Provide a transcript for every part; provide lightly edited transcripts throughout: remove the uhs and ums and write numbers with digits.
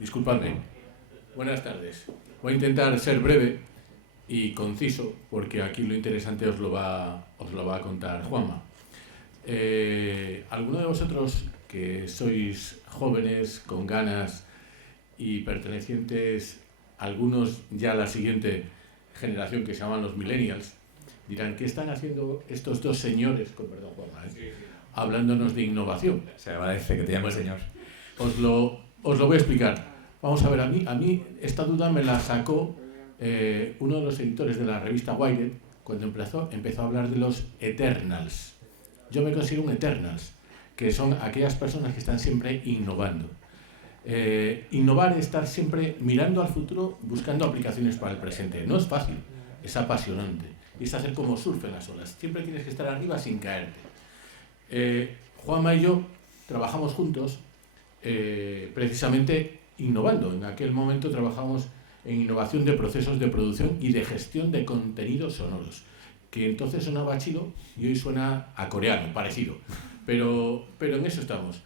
Disculpadme. Buenas tardes. Voy a intentar ser breve y conciso, porque aquí lo interesante os lo va a contar Juanma. ¿Alguno de vosotros que sois jóvenes, con ganas y pertenecientes, algunos ya a la siguiente generación que se llaman los millennials, dirán, ¿qué están haciendo estos dos señores, con perdón Juanma, hablándonos de innovación? Se agradece que te llame señor. Os lo voy a explicar. Vamos a ver, a mí esta duda me la sacó uno de los editores de la revista Wired cuando empezó a hablar de los Eternals. Yo me considero un Eternals, que son aquellas personas que están siempre innovando. Innovar es estar siempre mirando al futuro, buscando aplicaciones para el presente. No es fácil, es apasionante. Y es hacer como surf en las olas. Siempre tienes que estar arriba sin caerte. Juanma y yo trabajamos juntos precisamente innovando. En aquel momento trabajamos en innovación de procesos de producción y de gestión de contenidos sonoros, que entonces sonaba chino y hoy suena a coreano, parecido. Pero en eso estamos.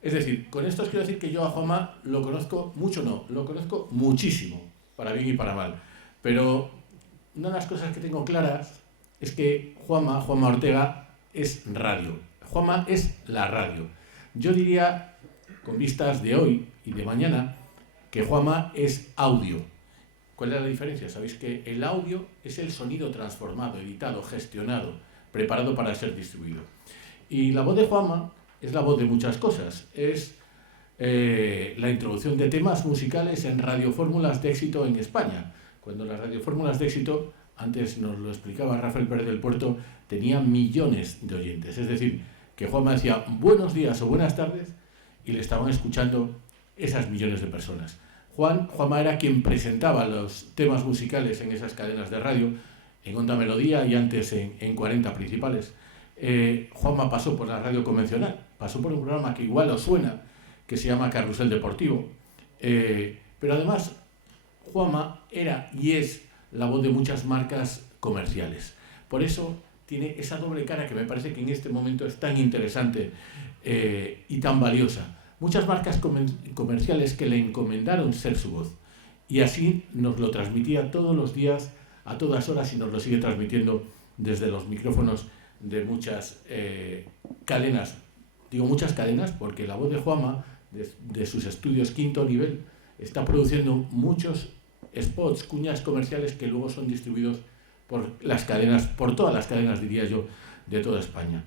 Es decir, con esto os quiero decir que yo a Juanma lo conozco mucho, no, lo conozco muchísimo, para bien y para mal. Pero una de las cosas que tengo claras es que Juanma Ortega es radio. Juanma es la radio. Yo diría, con vistas de hoy y de mañana, que Juanma es audio. ¿Cuál es la diferencia? Sabéis que el audio es el sonido transformado, editado, gestionado, preparado para ser distribuido. Y la voz de Juanma es la voz de muchas cosas. Es la introducción de temas musicales en radiofórmulas de éxito en España. Cuando las radiofórmulas de éxito, antes nos lo explicaba Rafael Pérez del Puerto, tenían millones de oyentes. Es decir, que Juanma decía buenos días o buenas tardes y le estaban escuchando esas millones de personas. Juanma era quien presentaba los temas musicales en esas cadenas de radio, en Onda Melodía y antes en 40 principales. Juanma pasó por la radio convencional, pasó por un programa que igual os suena, que se llama Carrusel Deportivo. Pero además, Juanma era y es la voz de muchas marcas comerciales. Por eso tiene esa doble cara que me parece que en este momento es tan interesante y tan valiosa. Muchas marcas comerciales que le encomendaron ser su voz. Y así nos lo transmitía todos los días, a todas horas, y nos lo sigue transmitiendo desde los micrófonos de muchas cadenas. Digo muchas cadenas porque la voz de Juanma, de sus estudios Quinto Nivel, está produciendo muchos spots, cuñas comerciales que luego son distribuidos por las cadenas, por todas las cadenas, diría yo, de toda España.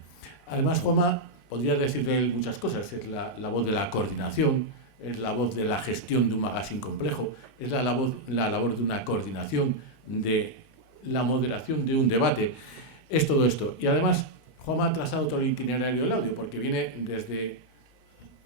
Además, Juanma, podría decir de él muchas cosas. Es la voz de la coordinación, es la voz de la gestión de un magazine complejo, es la labor de una coordinación, de la moderación de un debate. Es todo esto. Y además, Juanma ha trazado todo el itinerario del audio, porque viene desde,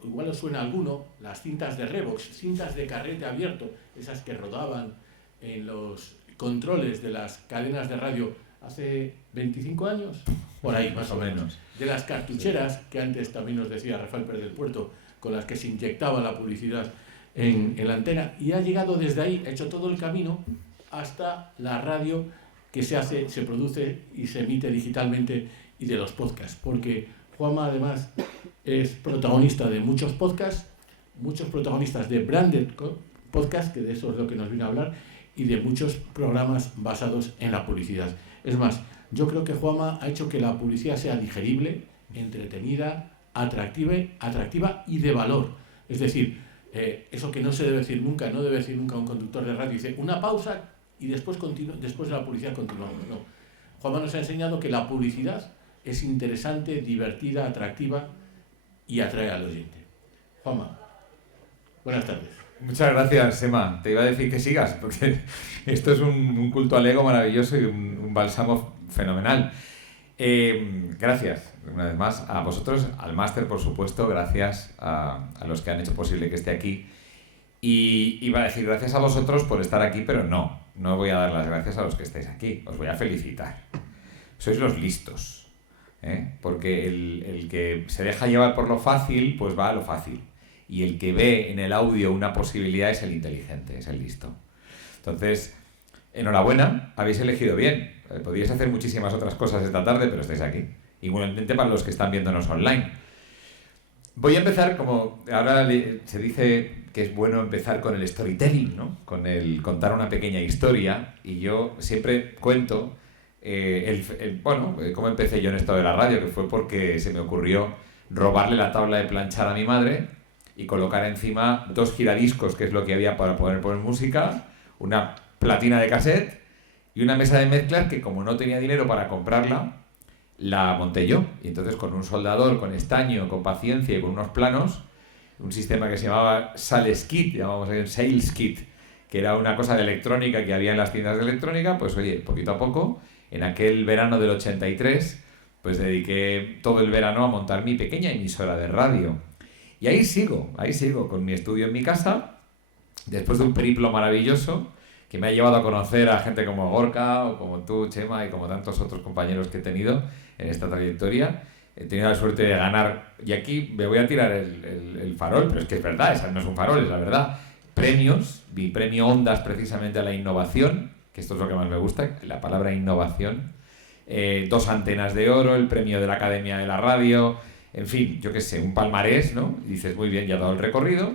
igual os suena alguno, las cintas de Revox, cintas de carrete abierto, esas que rodaban en los controles de las cadenas de radio hace 25 años, por ahí más o menos. De las cartucheras, que antes también nos decía Rafael Pérez del Puerto, con las que se inyectaba la publicidad en la antena, y ha llegado desde ahí, ha hecho todo el camino hasta la radio que se hace, se produce y se emite digitalmente, y de los podcasts, porque Juanma además es protagonista de muchos podcasts, muchos protagonistas de branded podcasts, que de eso es lo que nos vino a hablar, y de muchos programas basados en la publicidad. Es más, yo creo que Juanma ha hecho que la publicidad sea digerible, entretenida, atractiva y de valor. Es decir, eso que no se debe decir nunca, no debe decir nunca un conductor de radio, dice una pausa y después de la publicidad continuamos. No. Juanma nos ha enseñado que la publicidad es interesante, divertida, atractiva y atrae al oyente. Juanma, buenas tardes. Muchas gracias, Emma. Te iba a decir que sigas, porque esto es un culto al ego maravilloso y un bálsamo fenomenal. Gracias, una vez más, a vosotros, al máster, por supuesto, gracias a los que han hecho posible que esté aquí. Y iba a decir gracias a vosotros por estar aquí, pero no voy a dar las gracias a los que estáis aquí, os voy a felicitar. Sois los listos, porque el que se deja llevar por lo fácil, pues va a lo fácil. Y el que ve en el audio una posibilidad es el inteligente, es el listo. Entonces, enhorabuena, habéis elegido bien. Podríais hacer muchísimas otras cosas esta tarde, pero estáis aquí. Igualmente para los que están viéndonos online. Voy a empezar, como ahora se dice que es bueno empezar con el storytelling, ¿no? Con el contar una pequeña historia, y yo siempre cuento cómo empecé yo en esto de la radio, que fue porque se me ocurrió robarle la tabla de planchar a mi madre y colocar encima 2 giradiscos, que es lo que había para poder poner música, una platina de cassette y una mesa de mezclas que, como no tenía dinero para comprarla, la monté yo. Y entonces, con un soldador, con estaño, con paciencia y con unos planos, un sistema que se llamaba Sales Kit, llamamos Sales Kit, que era una cosa de electrónica que había en las tiendas de electrónica, pues oye, poquito a poco, en aquel verano del 83, pues dediqué todo el verano a montar mi pequeña emisora de radio. Y ahí sigo con mi estudio en mi casa, después de un periplo maravilloso que me ha llevado a conocer a gente como Gorka, o como tú, Chema, y como tantos otros compañeros que he tenido en esta trayectoria. He tenido la suerte de ganar, y aquí me voy a tirar el farol, pero es que es verdad, esa no es un farol, es la verdad. Premios, mi premio Ondas precisamente a la innovación, que esto es lo que más me gusta, la palabra innovación. 2 antenas de oro, el premio de la Academia de la Radio, en fin, yo qué sé, un palmarés, ¿no? Y dices, muy bien, ya he dado el recorrido,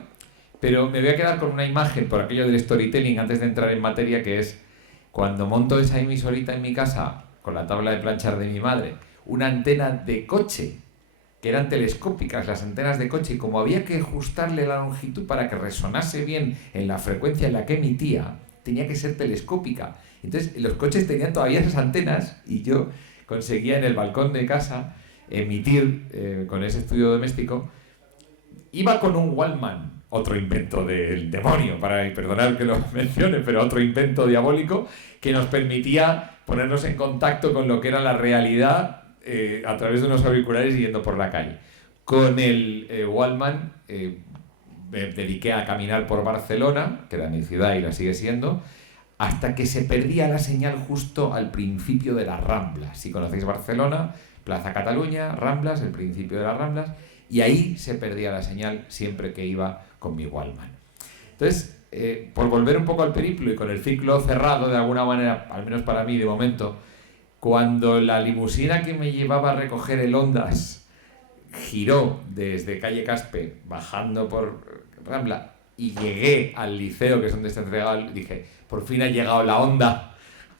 pero me voy a quedar con una imagen por aquello del storytelling antes de entrar en materia, que es cuando monto esa emisorita en mi casa con la tabla de planchar de mi madre, una antena de coche, que eran telescópicas las antenas de coche, y como había que ajustarle la longitud para que resonase bien en la frecuencia en la que emitía, tenía que ser telescópica. Entonces los coches tenían todavía esas antenas, y yo conseguía en el balcón de casa emitir con ese estudio doméstico. Iba con un Walkman, otro invento del demonio, perdonad que lo mencione, pero otro invento diabólico que nos permitía ponernos en contacto con lo que era la realidad a través de unos auriculares yendo por la calle. Con el Walkman me dediqué a caminar por Barcelona, que era mi ciudad y la sigue siendo, hasta que se perdía la señal justo al principio de las Ramblas. Si conocéis Barcelona, Plaza Cataluña, Ramblas, el principio de las Ramblas, y ahí se perdía la señal siempre que iba con mi Walkman. Entonces, por volver un poco al periplo y con el ciclo cerrado de alguna manera, al menos para mí de momento, cuando la limusina que me llevaba a recoger el Ondas giró desde calle Caspe, bajando por Rambla, y llegué al liceo, que es donde está entregado, dije, por fin ha llegado la onda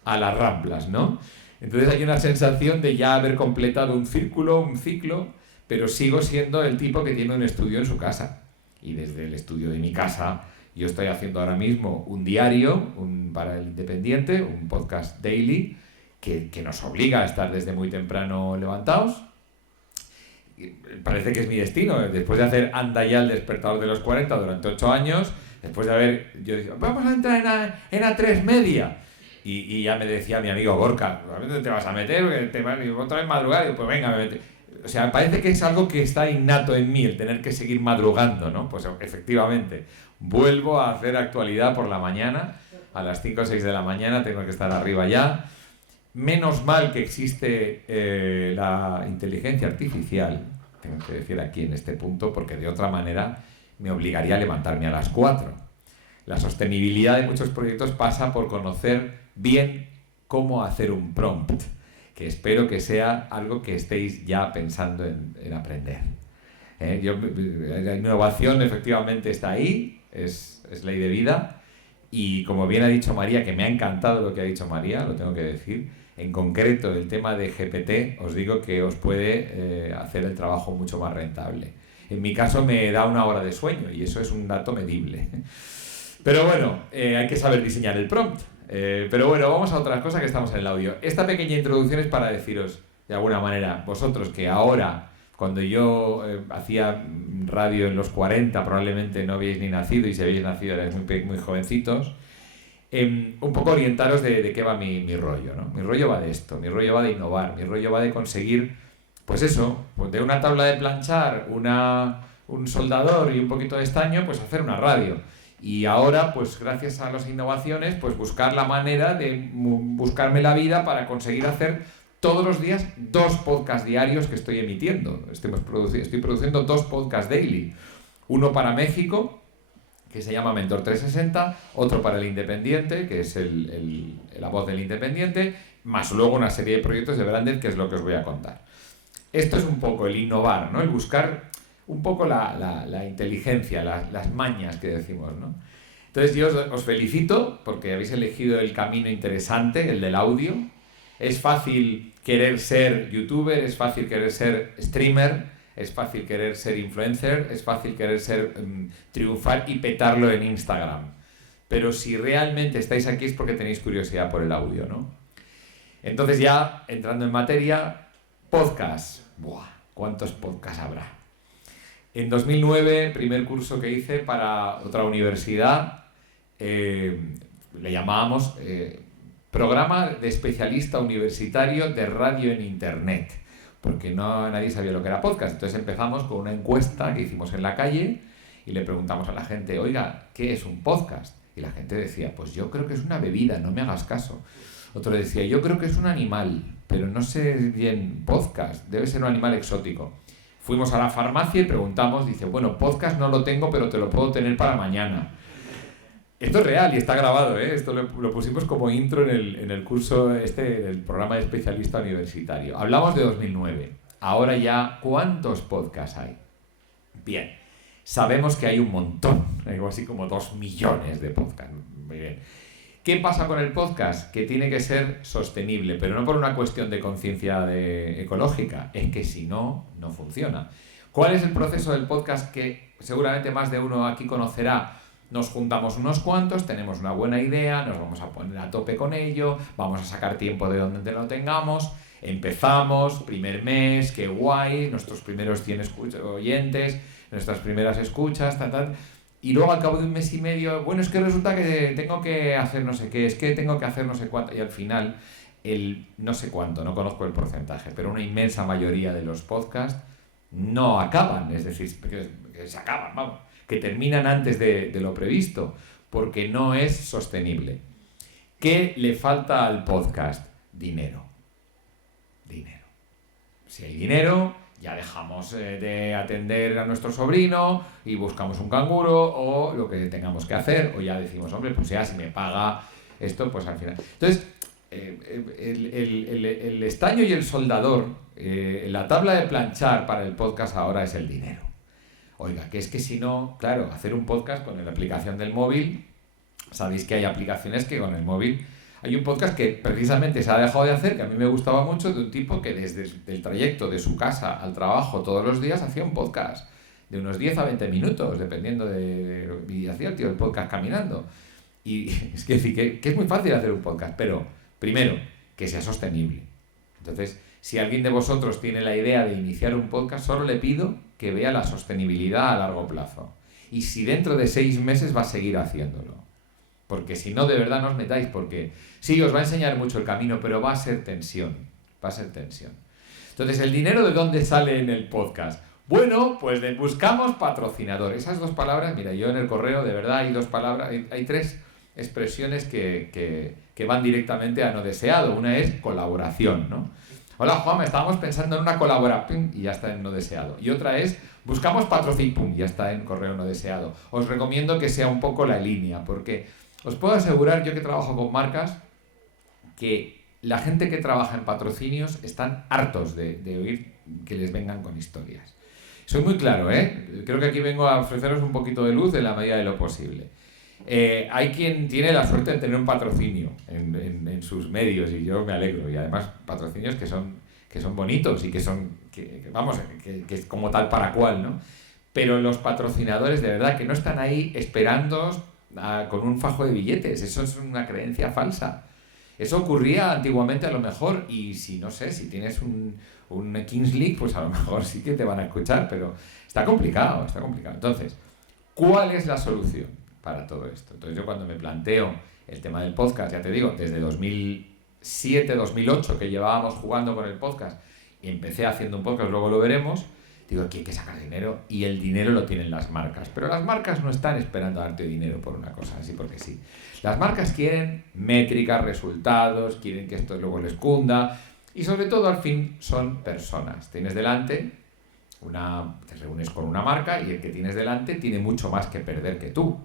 a las Ramblas, ¿no? Entonces hay una sensación de ya haber completado un círculo, un ciclo, pero sigo siendo el tipo que tiene un estudio en su casa. Y desde el estudio de mi casa, yo estoy haciendo ahora mismo un diario para El Independiente, un podcast daily, que nos obliga a estar desde muy temprano levantados. Parece que es mi destino, después de hacer Anda ya el despertador de los 40 durante 8 años, después de haber, yo dije, vamos a entrar en A3 Media, y ya me decía mi amigo Gorka, ¿a dónde te vas a meter? Otra vez madrugar, y pues venga, me mete. O sea, parece que es algo que está innato en mí, el tener que seguir madrugando, ¿no? Pues efectivamente, vuelvo a hacer actualidad por la mañana, a las 5 o 6 de la mañana tengo que estar arriba ya. Menos mal que existe la inteligencia artificial, tengo que decir aquí en este punto, porque de otra manera me obligaría a levantarme a las 4. La sostenibilidad de muchos proyectos pasa por conocer bien cómo hacer un prompt, que espero que sea algo que estéis ya pensando en aprender. La innovación efectivamente está ahí, es ley de vida, y como bien ha dicho María, que me ha encantado lo que ha dicho María, lo tengo que decir. En concreto, el tema de GPT, os digo que os puede hacer el trabajo mucho más rentable. En mi caso me da 1 hora de sueño, y eso es un dato medible. Pero bueno, hay que saber diseñar el prompt. Pero bueno, vamos a otras cosas que estamos en el audio. Esta pequeña introducción es para deciros, de alguna manera, vosotros que ahora, cuando yo hacía radio en los 40, probablemente no habéis ni nacido, y si habéis nacido erais muy jovencitos, un poco orientaros de qué va mi rollo, ¿no? Mi rollo va de esto, mi rollo va de innovar, mi rollo va de conseguir, pues eso, pues de una tabla de planchar, un soldador y un poquito de estaño, pues hacer una radio. Y ahora, pues gracias a las innovaciones, pues buscar la manera de buscarme la vida para conseguir hacer todos los días 2 podcasts diarios que estoy emitiendo. Estoy produciendo 2 podcasts daily. Uno para México, que se llama Mentor 360, otro para El Independiente, que es la voz del Independiente, más luego una serie de proyectos de Branded, que es lo que os voy a contar. Esto es un poco el innovar, ¿no? El buscar un poco la inteligencia, las mañas que decimos, ¿no? Entonces yo os felicito porque habéis elegido el camino interesante, el del audio. Es fácil querer ser youtuber, es fácil querer ser streamer, es fácil querer ser influencer, es fácil querer ser triunfar y petarlo en Instagram. Pero si realmente estáis aquí es porque tenéis curiosidad por el audio, ¿no? Entonces ya, entrando en materia, podcast. ¡Buah! ¿Cuántos podcasts habrá? En 2009, primer curso que hice para otra universidad, le llamábamos Programa de Especialista Universitario de Radio en Internet, porque nadie sabía lo que era podcast. Entonces empezamos con una encuesta que hicimos en la calle y le preguntamos a la gente, oiga, ¿qué es un podcast? Y la gente decía, pues yo creo que es una bebida, no me hagas caso. Otro decía, yo creo que es un animal, pero no sé bien, podcast, debe ser un animal exótico. Fuimos a la farmacia y preguntamos, dice, bueno, podcast no lo tengo, pero te lo puedo tener para mañana. Esto es real y está grabado, ¿eh? Esto lo pusimos como intro en el curso del programa de especialista universitario. Hablamos de 2009. Ahora ya, ¿cuántos podcasts hay? Bien, sabemos que hay un montón, algo así como 2 millones de podcasts. Muy bien. ¿Qué pasa con el podcast? Que tiene que ser sostenible, pero no por una cuestión de conciencia ecológica, es que si no, no funciona. ¿Cuál es el proceso del podcast que seguramente más de uno aquí conocerá? Nos juntamos unos cuantos, tenemos una buena idea, nos vamos a poner a tope con ello, vamos a sacar tiempo de donde lo tengamos, empezamos, primer mes, qué guay, nuestros primeros 100 oyentes, nuestras primeras escuchas, y luego al cabo de un mes y medio, bueno, es que resulta que tengo que hacer no sé qué, es que tengo que hacer no sé cuánto, y al final, el no sé cuánto, no conozco el porcentaje, pero una inmensa mayoría de los podcasts no acaban, es decir, que se acaban, vamos, que terminan antes de lo previsto, porque no es sostenible. ¿Qué le falta al podcast? Dinero. Dinero. Si hay dinero, ya dejamos de atender a nuestro sobrino y buscamos un canguro o lo que tengamos que hacer, o ya decimos, hombre, pues ya si me paga esto, pues al final. Entonces, el estaño y el soldador, la tabla de planchar para el podcast ahora es el dinero. Oiga, que es que si no, claro, hacer un podcast con la aplicación del móvil, sabéis que hay aplicaciones que con el móvil... Hay un podcast que precisamente se ha dejado de hacer, que a mí me gustaba mucho, de un tipo que desde el trayecto de su casa al trabajo todos los días hacía un podcast de unos 10 a 20 minutos, dependiendo y hacía el tío el podcast caminando. Y es que es muy fácil hacer un podcast, pero primero, que sea sostenible. Entonces, si alguien de vosotros tiene la idea de iniciar un podcast, solo le pido que vea la sostenibilidad a largo plazo. Y si dentro de 6 meses va a seguir haciéndolo. Porque si no, de verdad no os metáis, porque sí, os va a enseñar mucho el camino, pero va a ser tensión. Va a ser tensión. Entonces, ¿el dinero de dónde sale en el podcast? Bueno, pues buscamos patrocinador. Esas 2 palabras, mira, yo en el correo, de verdad, hay 2 palabras, hay 3 expresiones que van directamente a no deseado. Una es colaboración, ¿no? Hola, Juan, estábamos pensando en una colaboración y ya está en no deseado. Y otra es, buscamos patrocinio, pum, ya está en correo no deseado. Os recomiendo que sea un poco la línea, porque os puedo asegurar, yo que trabajo con marcas, que la gente que trabaja en patrocinios están hartos de oír que les vengan con historias. Soy muy claro, ¿eh? Creo que aquí vengo a ofreceros un poquito de luz en la medida de lo posible. Hay quien tiene la suerte de tener un patrocinio en sus medios y yo me alegro. Y además patrocinios que son bonitos y que es como tal para cual, ¿no? Pero los patrocinadores de verdad que no están ahí esperando con un fajo de billetes. Eso es una creencia falsa. Eso ocurría antiguamente a lo mejor y si tienes un Kings League, pues a lo mejor sí que te van a escuchar, pero está complicado. Entonces, ¿cuál es la solución para todo esto? Entonces yo cuando me planteo el tema del podcast, ya te digo, desde 2007, 2008 que llevábamos jugando con el podcast y empecé haciendo un podcast, luego lo veremos, digo que hay que sacar dinero y el dinero lo tienen las marcas, pero las marcas no están esperando a darte dinero por una cosa así porque sí. Las marcas quieren métricas, resultados, quieren que esto luego les cunda y sobre todo al fin son personas. Tienes delante te reúnes con una marca y el que tienes delante tiene mucho más que perder que tú.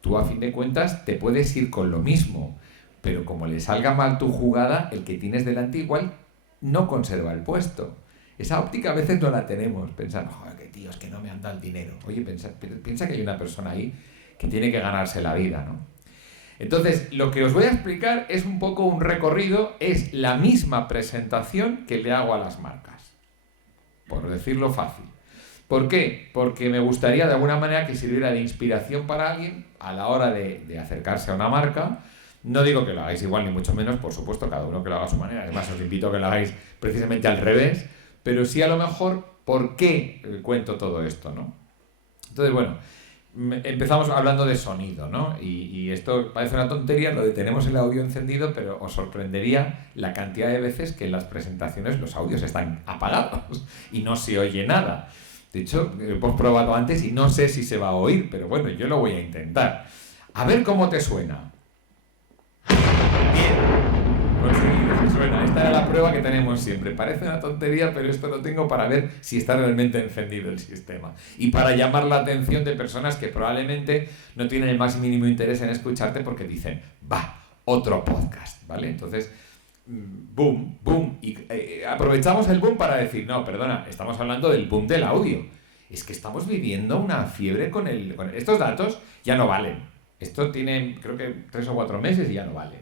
Tú a fin de cuentas te puedes ir con lo mismo, pero como le salga mal tu jugada, el que tienes delante igual no conserva el puesto. Esa óptica a veces no la tenemos, pensando, joder, qué tío, es que no me han dado el dinero. Oye, piensa que hay una persona ahí que tiene que ganarse la vida, ¿no? Entonces, lo que os voy a explicar es un poco un recorrido, es la misma presentación que le hago a las marcas, por decirlo fácil. ¿Por qué? Porque me gustaría de alguna manera que sirviera de inspiración para alguien a la hora de acercarse a una marca. No digo que lo hagáis igual, ni mucho menos, por supuesto, cada uno que lo haga a su manera. Además, os invito a que lo hagáis precisamente al revés, pero sí a lo mejor por qué cuento todo esto, ¿no? Entonces, bueno, empezamos hablando de sonido, ¿no? Y esto parece una tontería, lo de tenemos el audio encendido, pero os sorprendería la cantidad de veces que en las presentaciones los audios están apagados y no se oye nada. De hecho, hemos probado antes y no sé si se va a oír, pero bueno, yo lo voy a intentar. A ver cómo te suena. Bien. Conseguido, suena. Esta era la prueba que tenemos siempre. Parece una tontería, pero esto lo tengo para ver si está realmente encendido el sistema. Y para llamar la atención de personas que probablemente no tienen el más mínimo interés en escucharte porque dicen, va, otro podcast, ¿vale? Entonces, boom, boom. Y aprovechamos el boom para decir, no, perdona, estamos hablando del boom del audio. Es que estamos viviendo una fiebre con estos datos ya no valen. Esto tiene, creo que 3 o 4 meses y ya no vale.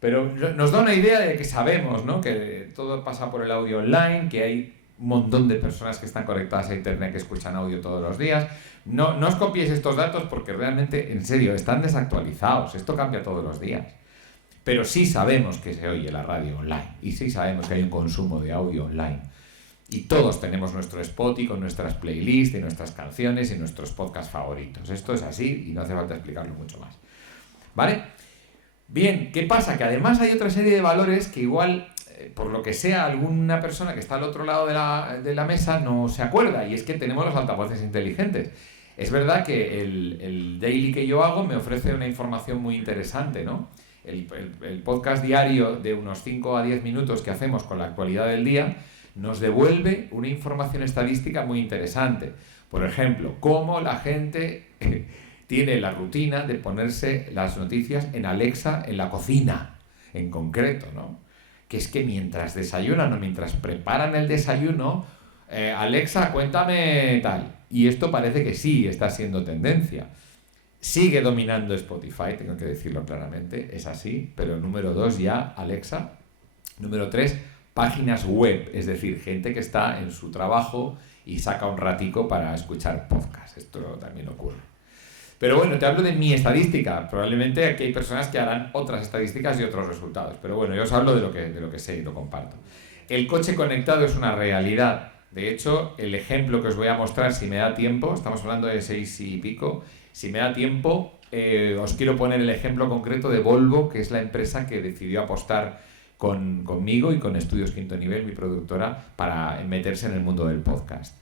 Pero nos da una idea de que sabemos, ¿no? Que todo pasa por el audio online, que hay un montón de personas que están conectadas a internet que escuchan audio todos los días. No os copiéis estos datos porque realmente, en serio, están desactualizados. Esto cambia todos los días. Pero sí sabemos que se oye la radio online y sí sabemos que hay un consumo de audio online. Y todos tenemos nuestro Spotify con nuestras playlists y nuestras canciones y nuestros podcasts favoritos. Esto es así y no hace falta explicarlo mucho más. ¿Vale? Bien, ¿qué pasa? Que además hay otra serie de valores que igual, por lo que sea, alguna persona que está al otro lado de la mesa no se acuerda. Y es que tenemos los altavoces inteligentes. Es verdad que el daily que yo hago me ofrece una información muy interesante, ¿no? El podcast diario de unos 5 a 10 minutos que hacemos con la actualidad del día nos devuelve una información estadística muy interesante. Por ejemplo, cómo la gente tiene la rutina de ponerse las noticias en Alexa en la cocina, en concreto, ¿no? Que es que mientras desayunan o mientras preparan el desayuno, Alexa, cuéntame tal. Y esto parece que sí está siendo tendencia. Sigue dominando Spotify, tengo que decirlo claramente, es así, pero número 2 ya Alexa. Número 3, páginas web, es decir, gente que está en su trabajo y saca un ratico para escuchar podcast. Esto también ocurre. Pero bueno, te hablo de mi estadística. Probablemente aquí hay personas que harán otras estadísticas y otros resultados. Pero bueno, yo os hablo de lo que sé y lo comparto. El coche conectado es una realidad. De hecho, el ejemplo que os voy a mostrar, si me da tiempo, estamos hablando de 6 y pico, si me da tiempo, os quiero poner el ejemplo concreto de Volvo, que es la empresa que decidió apostar conmigo y con Estudios Quinto Nivel, mi productora, para meterse en el mundo del podcast.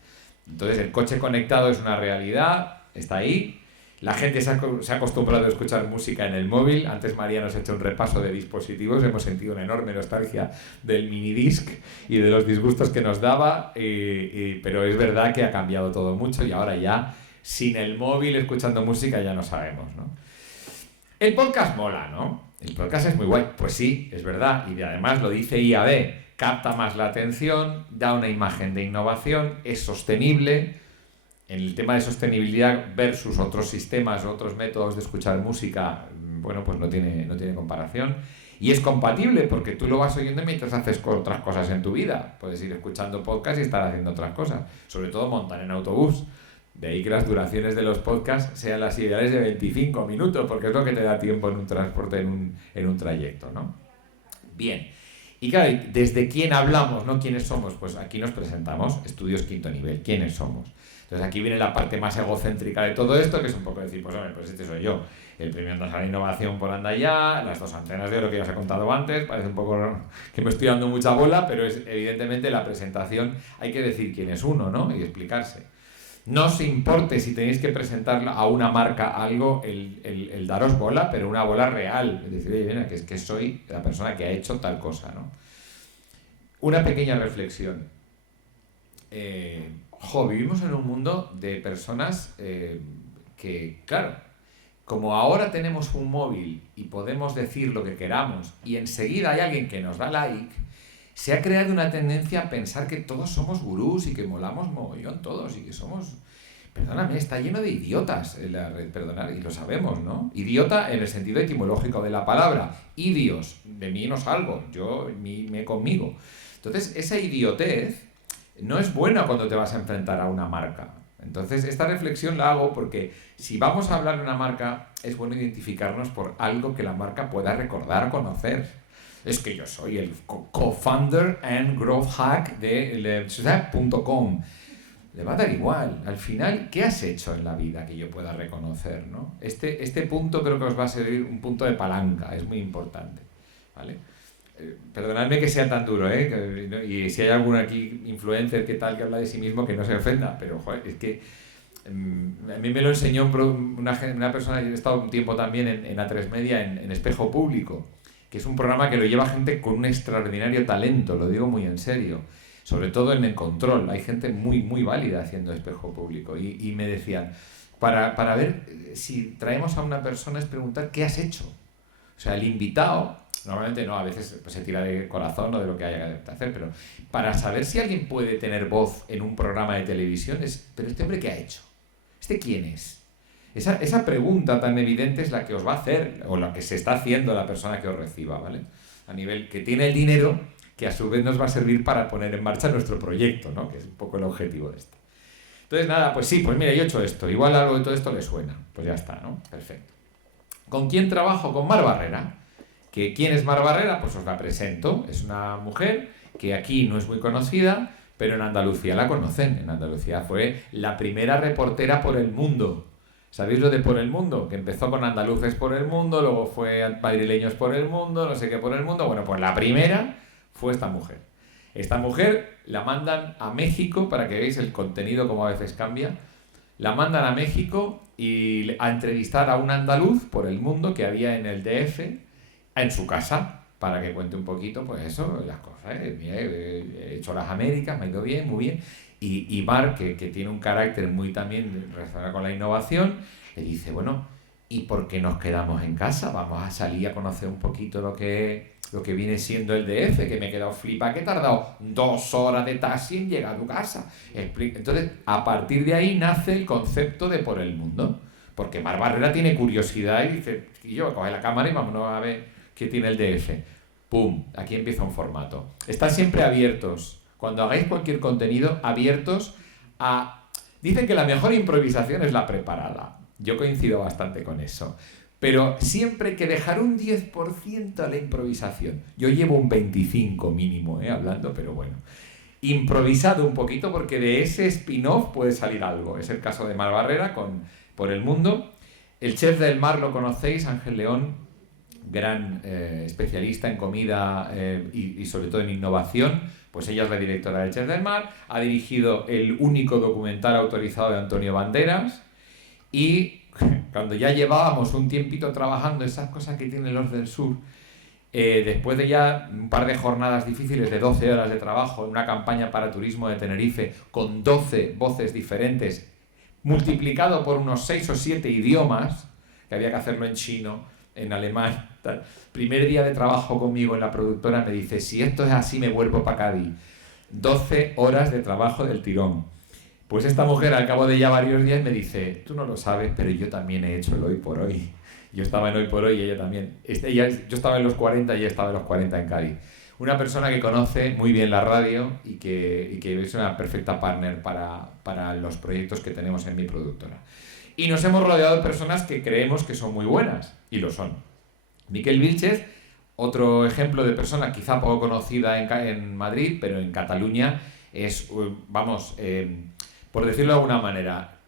Entonces, el coche conectado es una realidad, está ahí. La gente se ha acostumbrado a escuchar música en el móvil. Antes María nos ha hecho un repaso de dispositivos. Hemos sentido una enorme nostalgia del minidisc y de los disgustos que nos daba. Pero es verdad que ha cambiado todo mucho y ahora ya, sin el móvil, escuchando música, ya no sabemos, ¿no? El podcast mola, ¿no? El podcast es muy guay. Pues sí, es verdad. Y además lo dice IAB. Capta más la atención, da una imagen de innovación, es sostenible. En el tema de sostenibilidad versus otros sistemas o otros métodos de escuchar música, bueno, pues no tiene comparación. Y es compatible porque tú lo vas oyendo mientras haces otras cosas en tu vida. Puedes ir escuchando podcast y estar haciendo otras cosas. Sobre todo montar en autobús. De ahí que las duraciones de los podcasts sean las ideales de 25 minutos, porque es lo que te da tiempo en un transporte, en un trayecto, ¿no? Bien. Y claro, ¿desde quién hablamos, no? ¿Quiénes somos? Pues aquí nos presentamos, Estudios Quinto Nivel. ¿Quiénes somos? Entonces aquí viene la parte más egocéntrica de todo esto, que es un poco decir, pues hombre, pues este soy yo. El premio Nacional de Innovación por anda ya, las 2 antenas de oro que ya os he contado antes, parece un poco que me estoy dando mucha bola, pero es evidentemente la presentación, hay que decir quién es uno, ¿no? Y explicarse. No os importe si tenéis que presentar a una marca algo, el daros bola, pero una bola real. Es decir, oye, mira, que es que soy la persona que ha hecho tal cosa, ¿no? Una pequeña reflexión. Vivimos en un mundo de personas que, claro, como ahora tenemos un móvil y podemos decir lo que queramos y enseguida hay alguien que nos da like, se ha creado una tendencia a pensar que todos somos gurús y que molamos mogollón todos y que somos... Perdóname, está lleno de idiotas en la red, perdonad, y lo sabemos, ¿no? Idiota en el sentido etimológico de la palabra. Idios, de mí no salgo, yo me conmigo. Entonces, esa idiotez no es buena cuando te vas a enfrentar a una marca. Entonces, esta reflexión la hago porque si vamos a hablar de una marca, es bueno identificarnos por algo que la marca pueda recordar, conocer. Es que yo soy el co-founder and growth hack de Shazam.com. Le va a dar igual. Al final, ¿qué has hecho en la vida que yo pueda reconocer, ¿no? Este punto creo que os va a servir un punto de palanca, es muy importante, ¿vale? Perdonadme que sea tan duro, ¿eh? Y si hay algún aquí influencer que tal que habla de sí mismo, que no se ofenda, pero joder, es que a mí me lo enseñó una persona, yo he estado un tiempo también en A3 Media, en Espejo Público, que es un programa que lo lleva gente con un extraordinario talento, lo digo muy en serio. Sobre todo en el control, hay gente muy, muy válida haciendo Espejo Público. Y me decían, para ver si traemos a una persona es preguntar ¿qué has hecho? O sea, el invitado, normalmente no, a veces pues, se tira de corazón o de lo que haya que hacer, pero para saber si alguien puede tener voz en un programa de televisión es, ¿pero este hombre qué ha hecho? ¿Este quién es? Esa pregunta tan evidente es la que os va a hacer, o la que se está haciendo la persona que os reciba, ¿vale? A nivel que tiene el dinero, que a su vez nos va a servir para poner en marcha nuestro proyecto, ¿no? Que es un poco el objetivo de esto. Entonces, nada, pues sí, pues mira, yo he hecho esto, igual algo de todo esto le suena, pues ya está, ¿no? Perfecto. ¿Con quién trabajo? Con Mar Barrera. ¿Quién es Mar Barrera? Pues os la presento. Es una mujer que aquí no es muy conocida, pero en Andalucía la conocen. En Andalucía fue la primera reportera por el mundo. ¿Sabéis lo de por el mundo? Que empezó con Andaluces por el mundo, luego fue Madrileños por el mundo, no sé qué por el mundo. Bueno, pues la primera fue esta mujer. Esta mujer la mandan a México, para que veáis el contenido como a veces cambia. La mandan a México y a entrevistar a un andaluz por el mundo que había en el DF, en su casa, para que cuente un poquito, pues eso, las cosas. He hecho las Américas, me ha ido bien, muy bien. Y Mar, que tiene un carácter muy también relacionado con la innovación, le dice, bueno, ¿y por qué nos quedamos en casa? Vamos a salir a conocer un poquito lo que viene siendo el DF, que me he quedado flipa, que he tardado 2 horas de taxi en llegar a tu casa. Entonces, a partir de ahí nace el concepto de por el mundo. Porque Mar Barrera tiene curiosidad y dice, y yo coge la cámara y vámonos a ver qué tiene el DF. ¡Pum! Aquí empieza un formato. Están siempre abiertos. Cuando hagáis cualquier contenido, abiertos a... Dicen que la mejor improvisación es la preparada. Yo coincido bastante con eso. Pero siempre hay que dejar un 10% a la improvisación. Yo llevo un 25 mínimo, hablando, pero bueno. Improvisado un poquito porque de ese spin-off puede salir algo. Es el caso de Mar Barrera con Por el Mundo. El chef del mar lo conocéis, Ángel León, gran especialista en comida y sobre todo en innovación. Pues ella es la directora del Chef del Mar. Ha dirigido el único documental autorizado de Antonio Banderas. Y cuando ya llevábamos un tiempito trabajando esas cosas que tienen los del sur, después de ya un par de jornadas difíciles de 12 horas de trabajo en una campaña para turismo de Tenerife con 12 voces diferentes, multiplicado por unos 6 o 7 idiomas, que había que hacerlo en chino, en alemán, tal. Primer día de trabajo conmigo en la productora me dice, si esto es así me vuelvo para Cádiz. 12 horas de trabajo del tirón. Pues esta mujer al cabo de ya varios días me dice, tú no lo sabes, pero yo también he hecho el Hoy por Hoy. Yo estaba en Hoy por Hoy y ella también. Yo estaba en los 40 y ella estaba en los 40 en Cádiz. Una persona que conoce muy bien la radio y que es una perfecta partner para los proyectos que tenemos en mi productora. Y nos hemos rodeado de personas que creemos que son muy buenas, y lo son. Miquel Vilchez, otro ejemplo de persona quizá poco conocida en Madrid, pero en Cataluña es, por decirlo de alguna manera,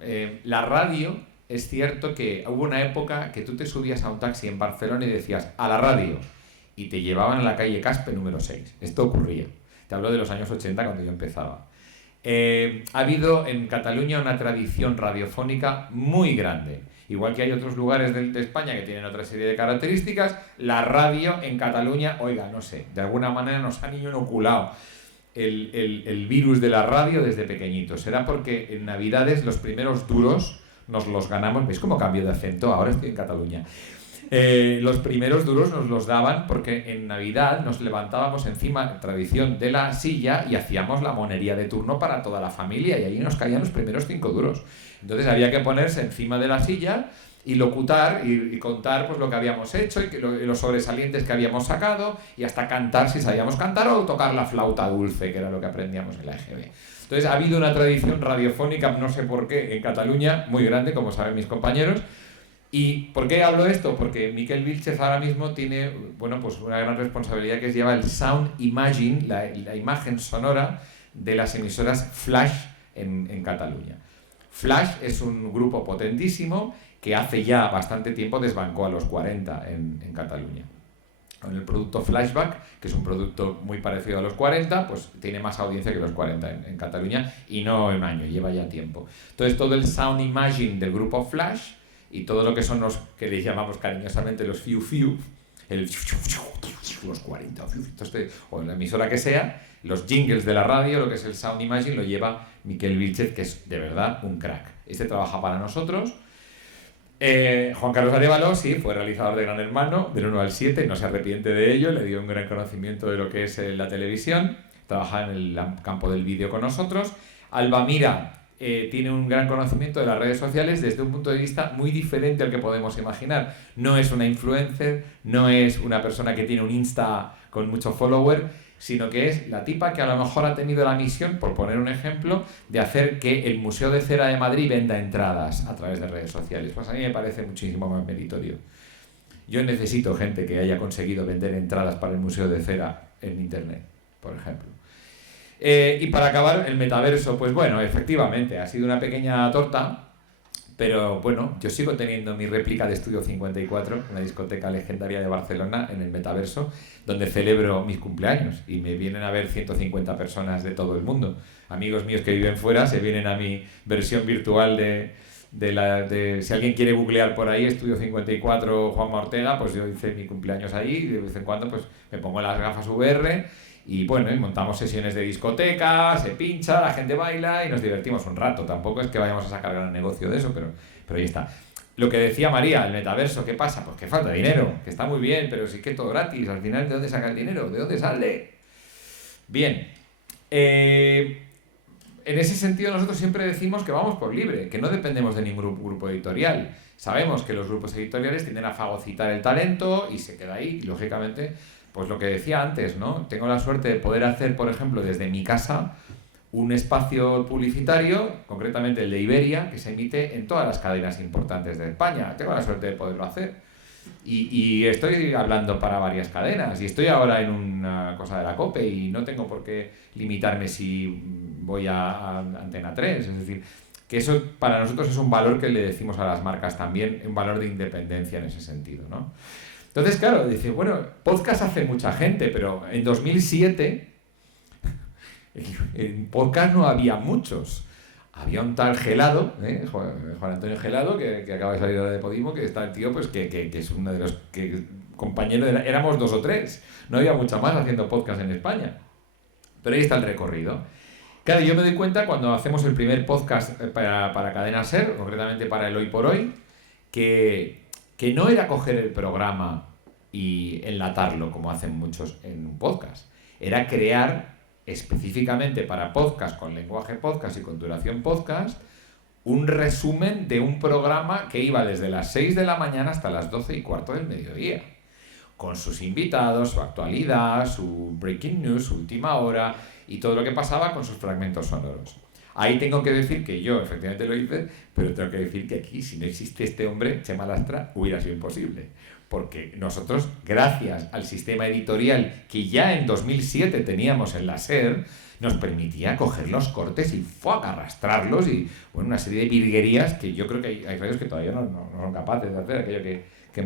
la radio, es cierto que hubo una época que tú te subías a un taxi en Barcelona y decías, a la radio, y te llevaban a la calle Caspe número 6. Esto ocurría. Te hablo de los años 80 cuando yo empezaba. Ha habido en Cataluña una tradición radiofónica muy grande. Igual que hay otros lugares de España que tienen otra serie de características, la radio en Cataluña, oiga, no sé, de alguna manera nos han inoculado el virus de la radio desde pequeñitos. Será porque en Navidades los primeros duros nos los ganamos. ¿Veis cómo cambio de acento? Ahora estoy en Cataluña. Los primeros duros nos los daban porque en Navidad nos levantábamos encima, tradición de la silla, y hacíamos la monería de turno para toda la familia, y ahí nos caían los primeros 5 duros. Entonces había que ponerse encima de la silla y locutar y contar pues lo que habíamos hecho y los sobresalientes que habíamos sacado, y hasta cantar si sabíamos cantar, o tocar la flauta dulce, que era lo que aprendíamos en la EGB. Entonces ha habido una tradición radiofónica, no sé por qué, en Cataluña muy grande, como saben mis compañeros. ¿Y por qué hablo esto? Porque Miquel Vilchez ahora mismo tiene, bueno, pues una gran responsabilidad, que es llevar el sound imaging, la imagen sonora de las emisoras Flash en Cataluña. Flash es un grupo potentísimo que hace ya bastante tiempo desbancó a los 40 en Cataluña. Con el producto Flashback, que es un producto muy parecido a los 40, pues tiene más audiencia que los 40 en Cataluña, y no en un año, lleva ya tiempo. Entonces todo el sound imaging del grupo Flash y todo lo que son los que les llamamos cariñosamente los fiu, los 40 o la emisora que sea, los jingles de la radio, lo que es el sound imaging, lo lleva Miquel Vilchez, que es de verdad un crack. Este trabaja para nosotros. Juan Carlos Arévalo, sí, fue realizador de Gran Hermano, del 1 al 7, no se arrepiente de ello, le dio un gran conocimiento de lo que es la televisión, trabaja en el campo del vídeo con nosotros. Alba Mira tiene un gran conocimiento de las redes sociales desde un punto de vista muy diferente al que podemos imaginar. No es una influencer, no es una persona que tiene un Insta con mucho follower, sino que es la tipa que a lo mejor ha tenido la misión, por poner un ejemplo, de hacer que el Museo de Cera de Madrid venda entradas a través de redes sociales. Pues a mí me parece muchísimo más meritorio. Yo necesito gente que haya conseguido vender entradas para el Museo de Cera en Internet, por ejemplo. Y para acabar, el metaverso, pues bueno, efectivamente, ha sido una pequeña torta, pero bueno, yo sigo teniendo mi réplica de Estudio 54, una discoteca legendaria de Barcelona, en el metaverso, donde celebro mis cumpleaños, y me vienen a ver 150 personas de todo el mundo. Amigos míos que viven fuera se vienen a mi versión virtual si alguien quiere googlear por ahí, Estudio 54 Juanma Ortega, pues yo hice mi cumpleaños ahí, y de vez en cuando pues me pongo las gafas VR. Y bueno, y montamos sesiones de discoteca, se pincha, la gente baila y nos divertimos un rato. Tampoco es que vayamos a sacar gran negocio de eso, pero ahí está. Lo que decía María, el metaverso, ¿qué pasa? Pues que falta dinero, que está muy bien, pero sí que todo gratis. Al final, ¿de dónde saca el dinero? ¿De dónde sale? Bien. En ese sentido, nosotros siempre decimos que vamos por libre, que no dependemos de ningún grupo editorial. Sabemos que los grupos editoriales tienden a fagocitar el talento y se queda ahí, y lógicamente, pues lo que decía antes, ¿no? Tengo la suerte de poder hacer, por ejemplo, desde mi casa, un espacio publicitario, concretamente el de Iberia, que se emite en todas las cadenas importantes de España. Tengo la suerte de poderlo hacer. Y estoy hablando para varias cadenas, y estoy ahora en una cosa de la COPE, y no tengo por qué limitarme si voy a Antena 3. Es decir, que eso para nosotros es un valor que le decimos a las marcas también, un valor de independencia en ese sentido, ¿no? Entonces, claro, dice, bueno, podcast hace mucha gente, pero en 2007 en podcast no había muchos. Había un tal Gelado, Juan Antonio Gelado, que acaba de salir ahora de Podimo, que está el tío, pues que es uno de los compañeros, éramos 2 o 3, no había mucha más haciendo podcast en España. Pero ahí está el recorrido. Claro, yo me doy cuenta cuando hacemos el primer podcast para Cadena SER, concretamente para el Hoy por Hoy, que no era coger el programa y enlatarlo como hacen muchos en un podcast. Era crear específicamente para podcast, con lenguaje podcast y con duración podcast, un resumen de un programa que iba desde las 6 de la mañana hasta las 12:15 del mediodía, con sus invitados, su actualidad, su breaking news, su última hora y todo lo que pasaba con sus fragmentos sonoros. Ahí tengo que decir que yo efectivamente lo hice, pero tengo que decir que aquí, si no existe este hombre, Chema Lastra, hubiera sido imposible. Porque nosotros, gracias al sistema editorial que ya en 2007 teníamos en la SER, nos permitía coger los cortes y arrastrarlos, y bueno, una serie de virguerías que yo creo que hay radios que todavía no son capaces de hacer, aquello que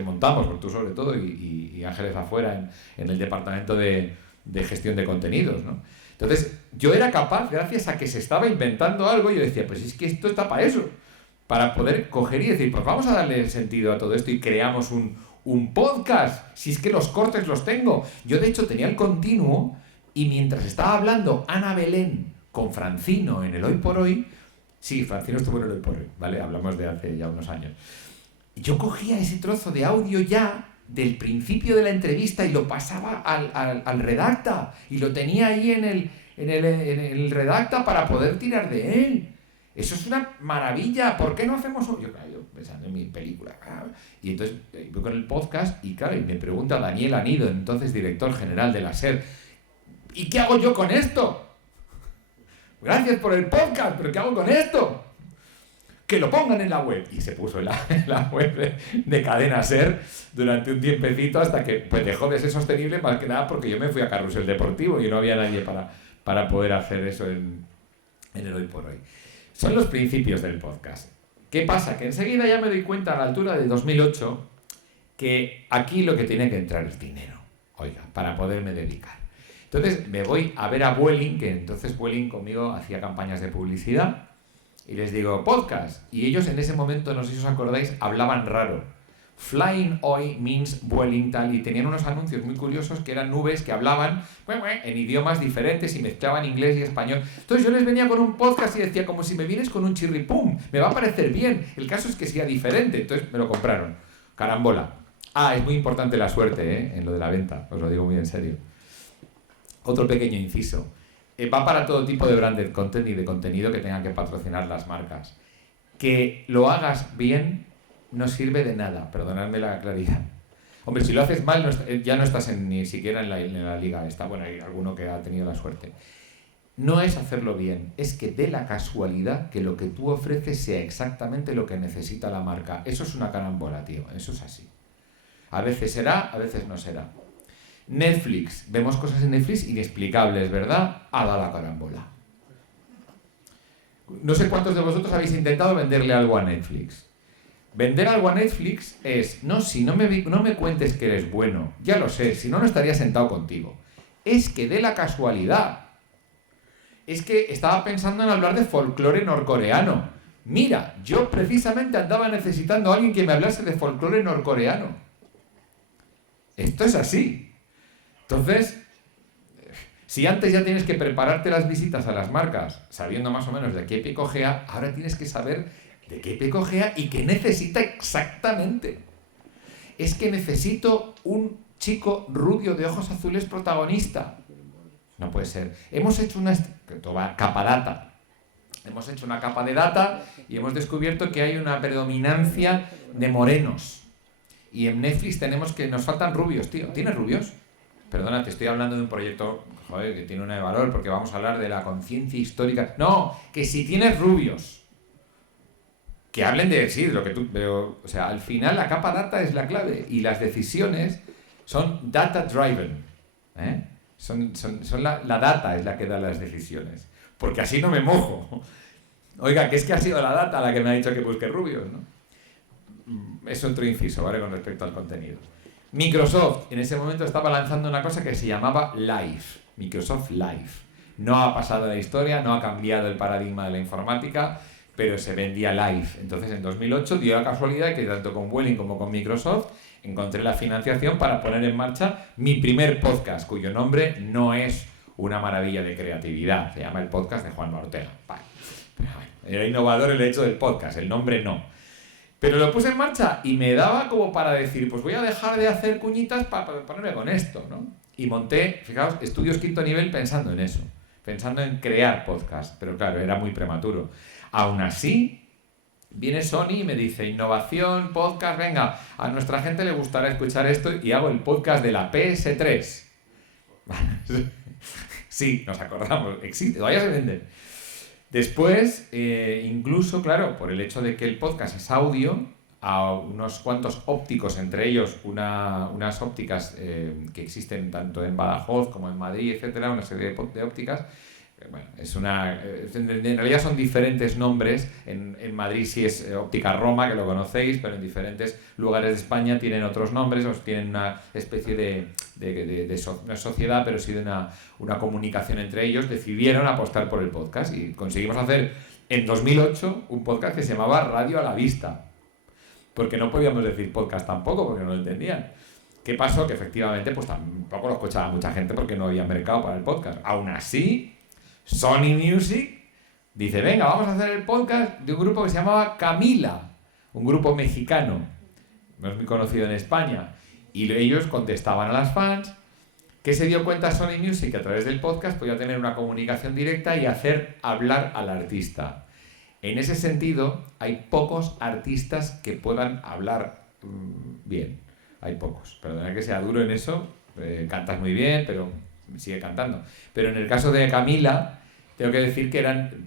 montamos, tú sobre todo, y Ángeles afuera en el departamento de gestión de contenidos, ¿no? Entonces, yo era capaz, gracias a que se estaba inventando algo, yo decía, pues es que esto está para eso, para poder coger y decir, pues vamos a darle sentido a todo esto y creamos un podcast, si es que los cortes los tengo. Yo, de hecho, tenía el continuo, y mientras estaba hablando Ana Belén con Francino en el Hoy por Hoy, sí, Francino estuvo en el Hoy por Hoy, ¿vale? Hablamos de hace ya unos años. yo cogía ese trozo de audio ya del principio de la entrevista y lo pasaba al Redacta y lo tenía ahí en el Redacta para poder tirar de él. Eso es una maravilla. ¿Por qué no hacemos...? Yo pensando en mi película. Y entonces voy con el podcast y claro, y me pregunta Daniel Anido, entonces director general de la SER, ¿y qué hago yo con esto? Gracias por el podcast, pero ¿qué hago con esto? Que lo pongan en la web. Y se puso en la web de Cadena SER durante un tiempecito hasta que pues dejó de ser sostenible, más que nada porque yo me fui a Carrusel Deportivo y no había nadie para poder hacer eso en el Hoy por Hoy. Son los principios del podcast. ¿Qué pasa? Que enseguida ya me doy cuenta a la altura de 2008 que aquí lo que tiene que entrar es dinero, oiga, para poderme dedicar. Entonces me voy a ver a Vueling, que entonces Vueling conmigo hacía campañas de publicidad, y les digo, podcast. Y ellos en ese momento, no sé si os acordáis, hablaban raro. Flying Oi means Vueling tal, y tenían unos anuncios muy curiosos que eran nubes que hablaban en idiomas diferentes y mezclaban inglés y español. Entonces yo les venía con un podcast y decía, como si me vienes con un chirripum, me va a parecer bien, el caso es que sea diferente. Entonces me lo compraron. Carambola. Es muy importante la suerte, en lo de la venta, os lo digo muy en serio. Otro pequeño inciso. Va para todo tipo de branded content y de contenido que tengan que patrocinar las marcas. Que lo hagas bien no sirve de nada, perdonadme la claridad. Hombre, si lo haces mal, ya no estás ni siquiera en la liga esta. Bueno, hay alguno que ha tenido la suerte. No es hacerlo bien, es que dé la casualidad que lo que tú ofreces sea exactamente lo que necesita la marca. Eso es una carambola, tío, eso es así. A veces será, a veces no será. Netflix, vemos cosas en Netflix inexplicables, ¿verdad? Ha dado la carambola. No sé cuántos de vosotros habéis intentado venderle algo a Netflix. Vender algo a Netflix es, si no me cuentes que eres bueno, ya lo sé, si no, no estaría sentado contigo. Es que dé la casualidad. Es que estaba pensando en hablar de folclore norcoreano. Mira, yo precisamente andaba necesitando a alguien que me hablase de folclore norcoreano. Esto es así. Entonces, si antes ya tienes que prepararte las visitas a las marcas, sabiendo más o menos de qué picojea, ahora tienes que saber de qué picojea y qué necesita exactamente. Es que necesito un chico rubio de ojos azules protagonista. No puede ser. Hemos hecho una capa data. Hemos hecho una capa de data y hemos descubierto que hay una predominancia de morenos. Y en Netflix nos faltan rubios, tío. ¿Tienes rubios? Perdona, te estoy hablando de un proyecto, que tiene una de valor, porque vamos a hablar de la conciencia histórica. No, que si tienes rubios, que hablen de sí, de lo que tú... Pero, o sea, al final la capa data es la clave y las decisiones son data-driven. La data es la que da las decisiones. Porque así no me mojo. Oiga, que es que ha sido la data la que me ha dicho que busque rubios, ¿no? Es otro inciso, ¿vale? Con respecto al contenido. Microsoft en ese momento estaba lanzando una cosa que se llamaba Live. Microsoft Live. No ha pasado la historia, no ha cambiado el paradigma de la informática, pero se vendía Live. Entonces en 2008 dio la casualidad que tanto con Vueling como con Microsoft encontré la financiación para poner en marcha mi primer podcast, cuyo nombre no es una maravilla de creatividad. Se llama el podcast de Juanma Ortega. Vale. Era innovador el hecho del podcast, el nombre no. Pero lo puse en marcha y me daba como para decir, pues voy a dejar de hacer cuñitas para ponerme con esto, ¿no? Y monté, fijaos, estudios quinto nivel pensando en eso, pensando en crear podcast, pero claro, era muy prematuro. Aún así, viene Sony y me dice, innovación, podcast, venga, a nuestra gente le gustará escuchar esto y hago el podcast de la PS3. Sí, nos acordamos, existe, todavía se vende. Después, incluso, claro, por el hecho de que el podcast es audio, a unos cuantos ópticos, entre ellos unas ópticas que existen tanto en Badajoz como en Madrid, etcétera, una serie de ópticas. Bueno, en realidad son diferentes nombres. En Madrid sí es Óptica Roma, que lo conocéis, pero en diferentes lugares de España tienen otros nombres, o tienen una especie no es sociedad, pero sí de una comunicación entre ellos. Decidieron apostar por el podcast y conseguimos hacer en 2008 un podcast que se llamaba Radio a la Vista, porque no podíamos decir podcast tampoco, porque no lo entendían. ¿Qué pasó? Que efectivamente pues tampoco lo escuchaba mucha gente porque no había mercado para el podcast. Aún así, Sony Music dice, venga, vamos a hacer el podcast de un grupo que se llamaba Camila, un grupo mexicano. no es muy conocido en España, y ellos contestaban a las fans. ¿Qué se dio cuenta Sony Music? Que a través del podcast podía tener una comunicación directa y hacer hablar al artista. En ese sentido, hay pocos artistas que puedan hablar bien. Hay pocos. Perdona que sea duro en eso, cantas muy bien, pero sigue cantando. Pero en el caso de Camila, tengo que decir que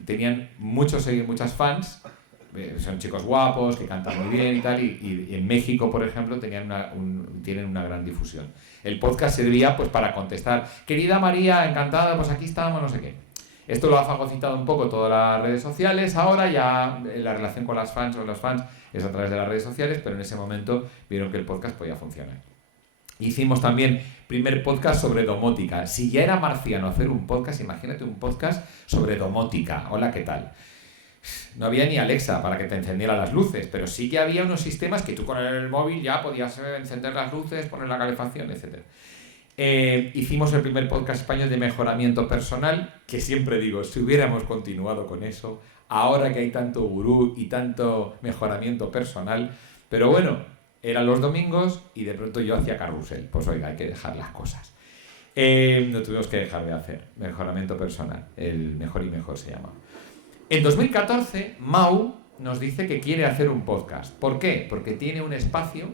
tenían muchas fans, son chicos guapos, que cantan muy bien y tal, y en México, por ejemplo, tienen una gran difusión. El podcast servía pues para contestar, querida María, encantada, pues aquí estamos, no sé qué. Esto lo ha fagocitado un poco todas las redes sociales, ahora ya la relación con las fans o los fans es a través de las redes sociales, pero en ese momento vieron que el podcast podía funcionar. Hicimos también primer podcast sobre domótica. Si ya era marciano hacer un podcast, imagínate un podcast sobre domótica. Hola, ¿qué tal? No había ni Alexa para que te encendiera las luces, pero sí que había unos sistemas que tú con el móvil ya podías encender las luces, poner la calefacción, etc. Hicimos el primer podcast español de mejoramiento personal, que siempre digo, si hubiéramos continuado con eso, ahora que hay tanto gurú y tanto mejoramiento personal, pero bueno, eran los domingos y de pronto yo hacía carrusel. Pues oiga, hay que dejar las cosas. No tuvimos que dejar de hacer mejoramiento personal, el mejor y mejor se llama. En 2014, Mau nos dice que quiere hacer un podcast. ¿Por qué? Porque tiene un espacio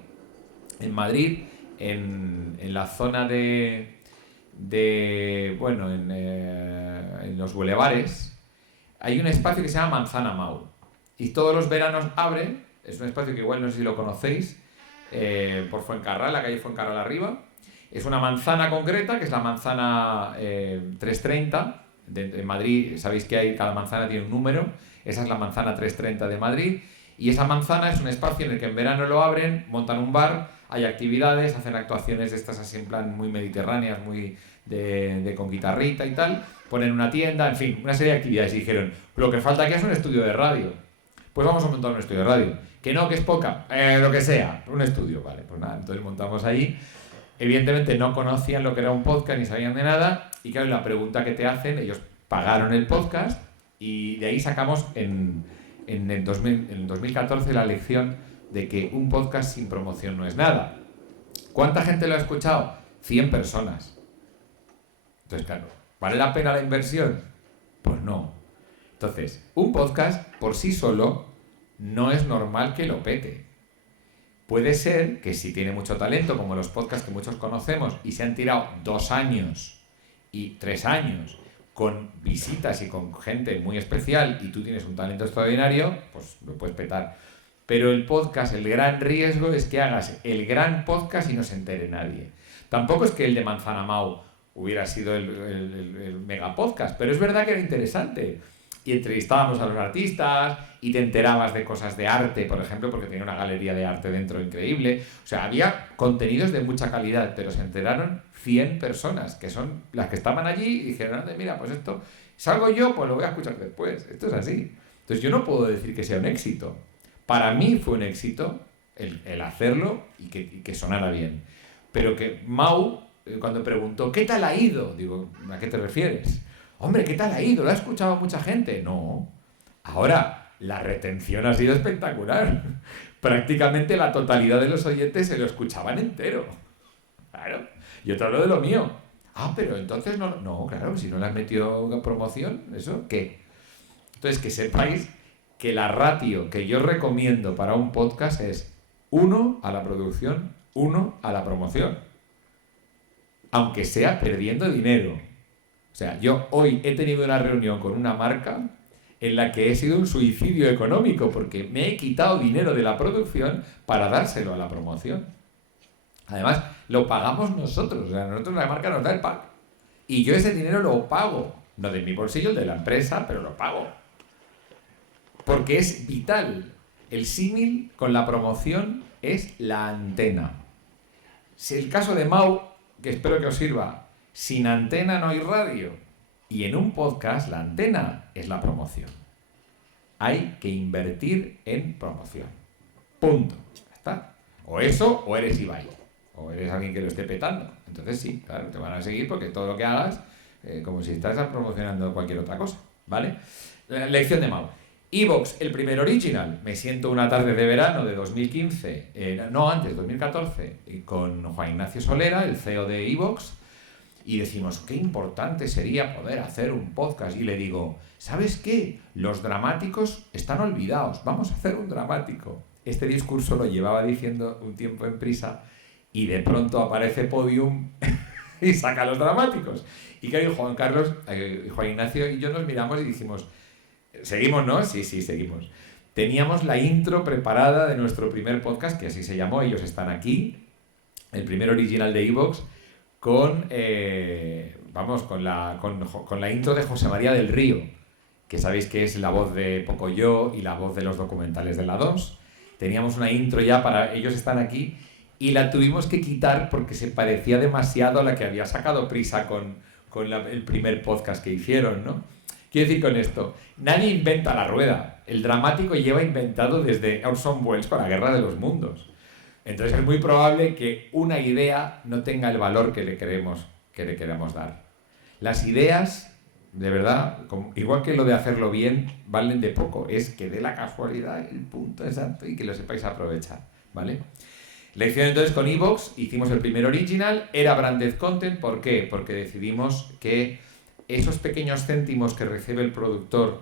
en Madrid, en la zona en los bulevares, hay un espacio que se llama Manzana Mau. Y todos los veranos abre, es un espacio que igual no sé si lo conocéis, por Fuencarral, la calle Fuencarral arriba. Es una manzana concreta, que es la manzana 330. En Madrid, sabéis que cada manzana tiene un número, esa es la manzana 330 de Madrid, y esa manzana es un espacio en el que en verano lo abren, montan un bar, hay actividades, hacen actuaciones de estas así en plan muy mediterráneas, muy con guitarrita y tal, ponen una tienda, en fin, una serie de actividades, y dijeron, lo que falta aquí es un estudio de radio, pues vamos a montar un estudio de radio, que no, que es poca, lo que sea, un estudio, vale, pues nada, entonces montamos ahí. Evidentemente no conocían lo que era un podcast ni sabían de nada, y claro, la pregunta que te hacen, ellos pagaron el podcast y de ahí sacamos en el 2014 la lección de que un podcast sin promoción no es nada. ¿Cuánta gente lo ha escuchado? 100 personas. Entonces, claro, ¿vale la pena la inversión? Pues no. Entonces, un podcast por sí solo no es normal que lo pete. Puede ser que si tiene mucho talento, como los podcasts que muchos conocemos, y se han tirado 2 años y 3 años con visitas y con gente muy especial y tú tienes un talento extraordinario, pues lo puedes petar. Pero el podcast, el gran riesgo es que hagas el gran podcast y no se entere nadie. Tampoco es que el de Manzana Mau hubiera sido el mega podcast, pero es verdad que era interesante. Y entrevistábamos a los artistas y te enterabas de cosas de arte, por ejemplo, porque tenía una galería de arte dentro increíble. O sea, había contenidos de mucha calidad, pero se enteraron 100 personas, que son las que estaban allí y dijeron, mira, pues esto, salgo yo, pues lo voy a escuchar después. Esto es así. Entonces yo no puedo decir que sea un éxito. Para mí fue un éxito el hacerlo y que sonara bien. Pero que Mau, cuando preguntó, ¿qué tal ha ido? Digo, ¿a qué te refieres? Hombre, ¿qué tal ha ido? ¿Lo ha escuchado mucha gente? No. Ahora, la retención ha sido espectacular. Prácticamente la totalidad de los oyentes se lo escuchaban entero. Claro. Yo te hablo de lo mío. Ah, pero entonces no... No, claro, si no le has metido promoción, ¿eso qué? Entonces, que sepáis que la ratio que yo recomiendo para un podcast es 1 a la producción, 1 a la promoción. Aunque sea perdiendo dinero. O sea, yo hoy he tenido una reunión con una marca en la que he sido un suicidio económico porque me he quitado dinero de la producción para dárselo a la promoción. Además, lo pagamos nosotros. O sea, nosotros la marca nos da el pack. Y yo ese dinero lo pago. No de mi bolsillo, de la empresa, pero lo pago. Porque es vital. El símil con la promoción es la antena. Si el caso de Mau, que espero que os sirva, sin antena no hay radio. Y en un podcast la antena es la promoción. Hay que invertir en promoción. Punto. ¿Está? O eso, o eres Ibai. O eres alguien que lo esté petando. Entonces sí, claro, te van a seguir porque todo lo que hagas, como si estás promocionando cualquier otra cosa. ¿Vale? La lección de Mau. iVoox, el primer original. Me siento una tarde de verano de 2015, 2014, con Juan Ignacio Solera, el CEO de iVoox, y decimos, qué importante sería poder hacer un podcast. Y le digo, ¿sabes qué? Los dramáticos están olvidados, vamos a hacer un dramático. Este discurso lo llevaba diciendo un tiempo en Prisa y de pronto aparece Podium y saca los dramáticos. Y claro, Juan Ignacio y yo nos miramos y dijimos, ¿seguimos, no? Sí, seguimos. Teníamos la intro preparada de nuestro primer podcast, que así se llamó, ellos están aquí, el primer original de iVoox, con la intro de José María del Río, que sabéis que es la voz de Pocoyo y la voz de los documentales de la 2. Teníamos una intro ya para ellos están aquí y la tuvimos que quitar porque se parecía demasiado a la que había sacado Prisa con el primer podcast que hicieron, ¿no? Quiero decir con esto, nadie inventa la rueda. El dramático lleva inventado desde Orson Welles con la Guerra de los Mundos. Entonces es muy probable que una idea no tenga el valor que le queremos dar. Las ideas, de verdad, igual que lo de hacerlo bien, valen de poco. Es que dé la casualidad el punto exacto y que lo sepáis aprovechar, ¿vale? La hicieron entonces con iVoox, hicimos el primer original, era branded content. ¿Por qué? Porque decidimos que esos pequeños céntimos que recibe el productor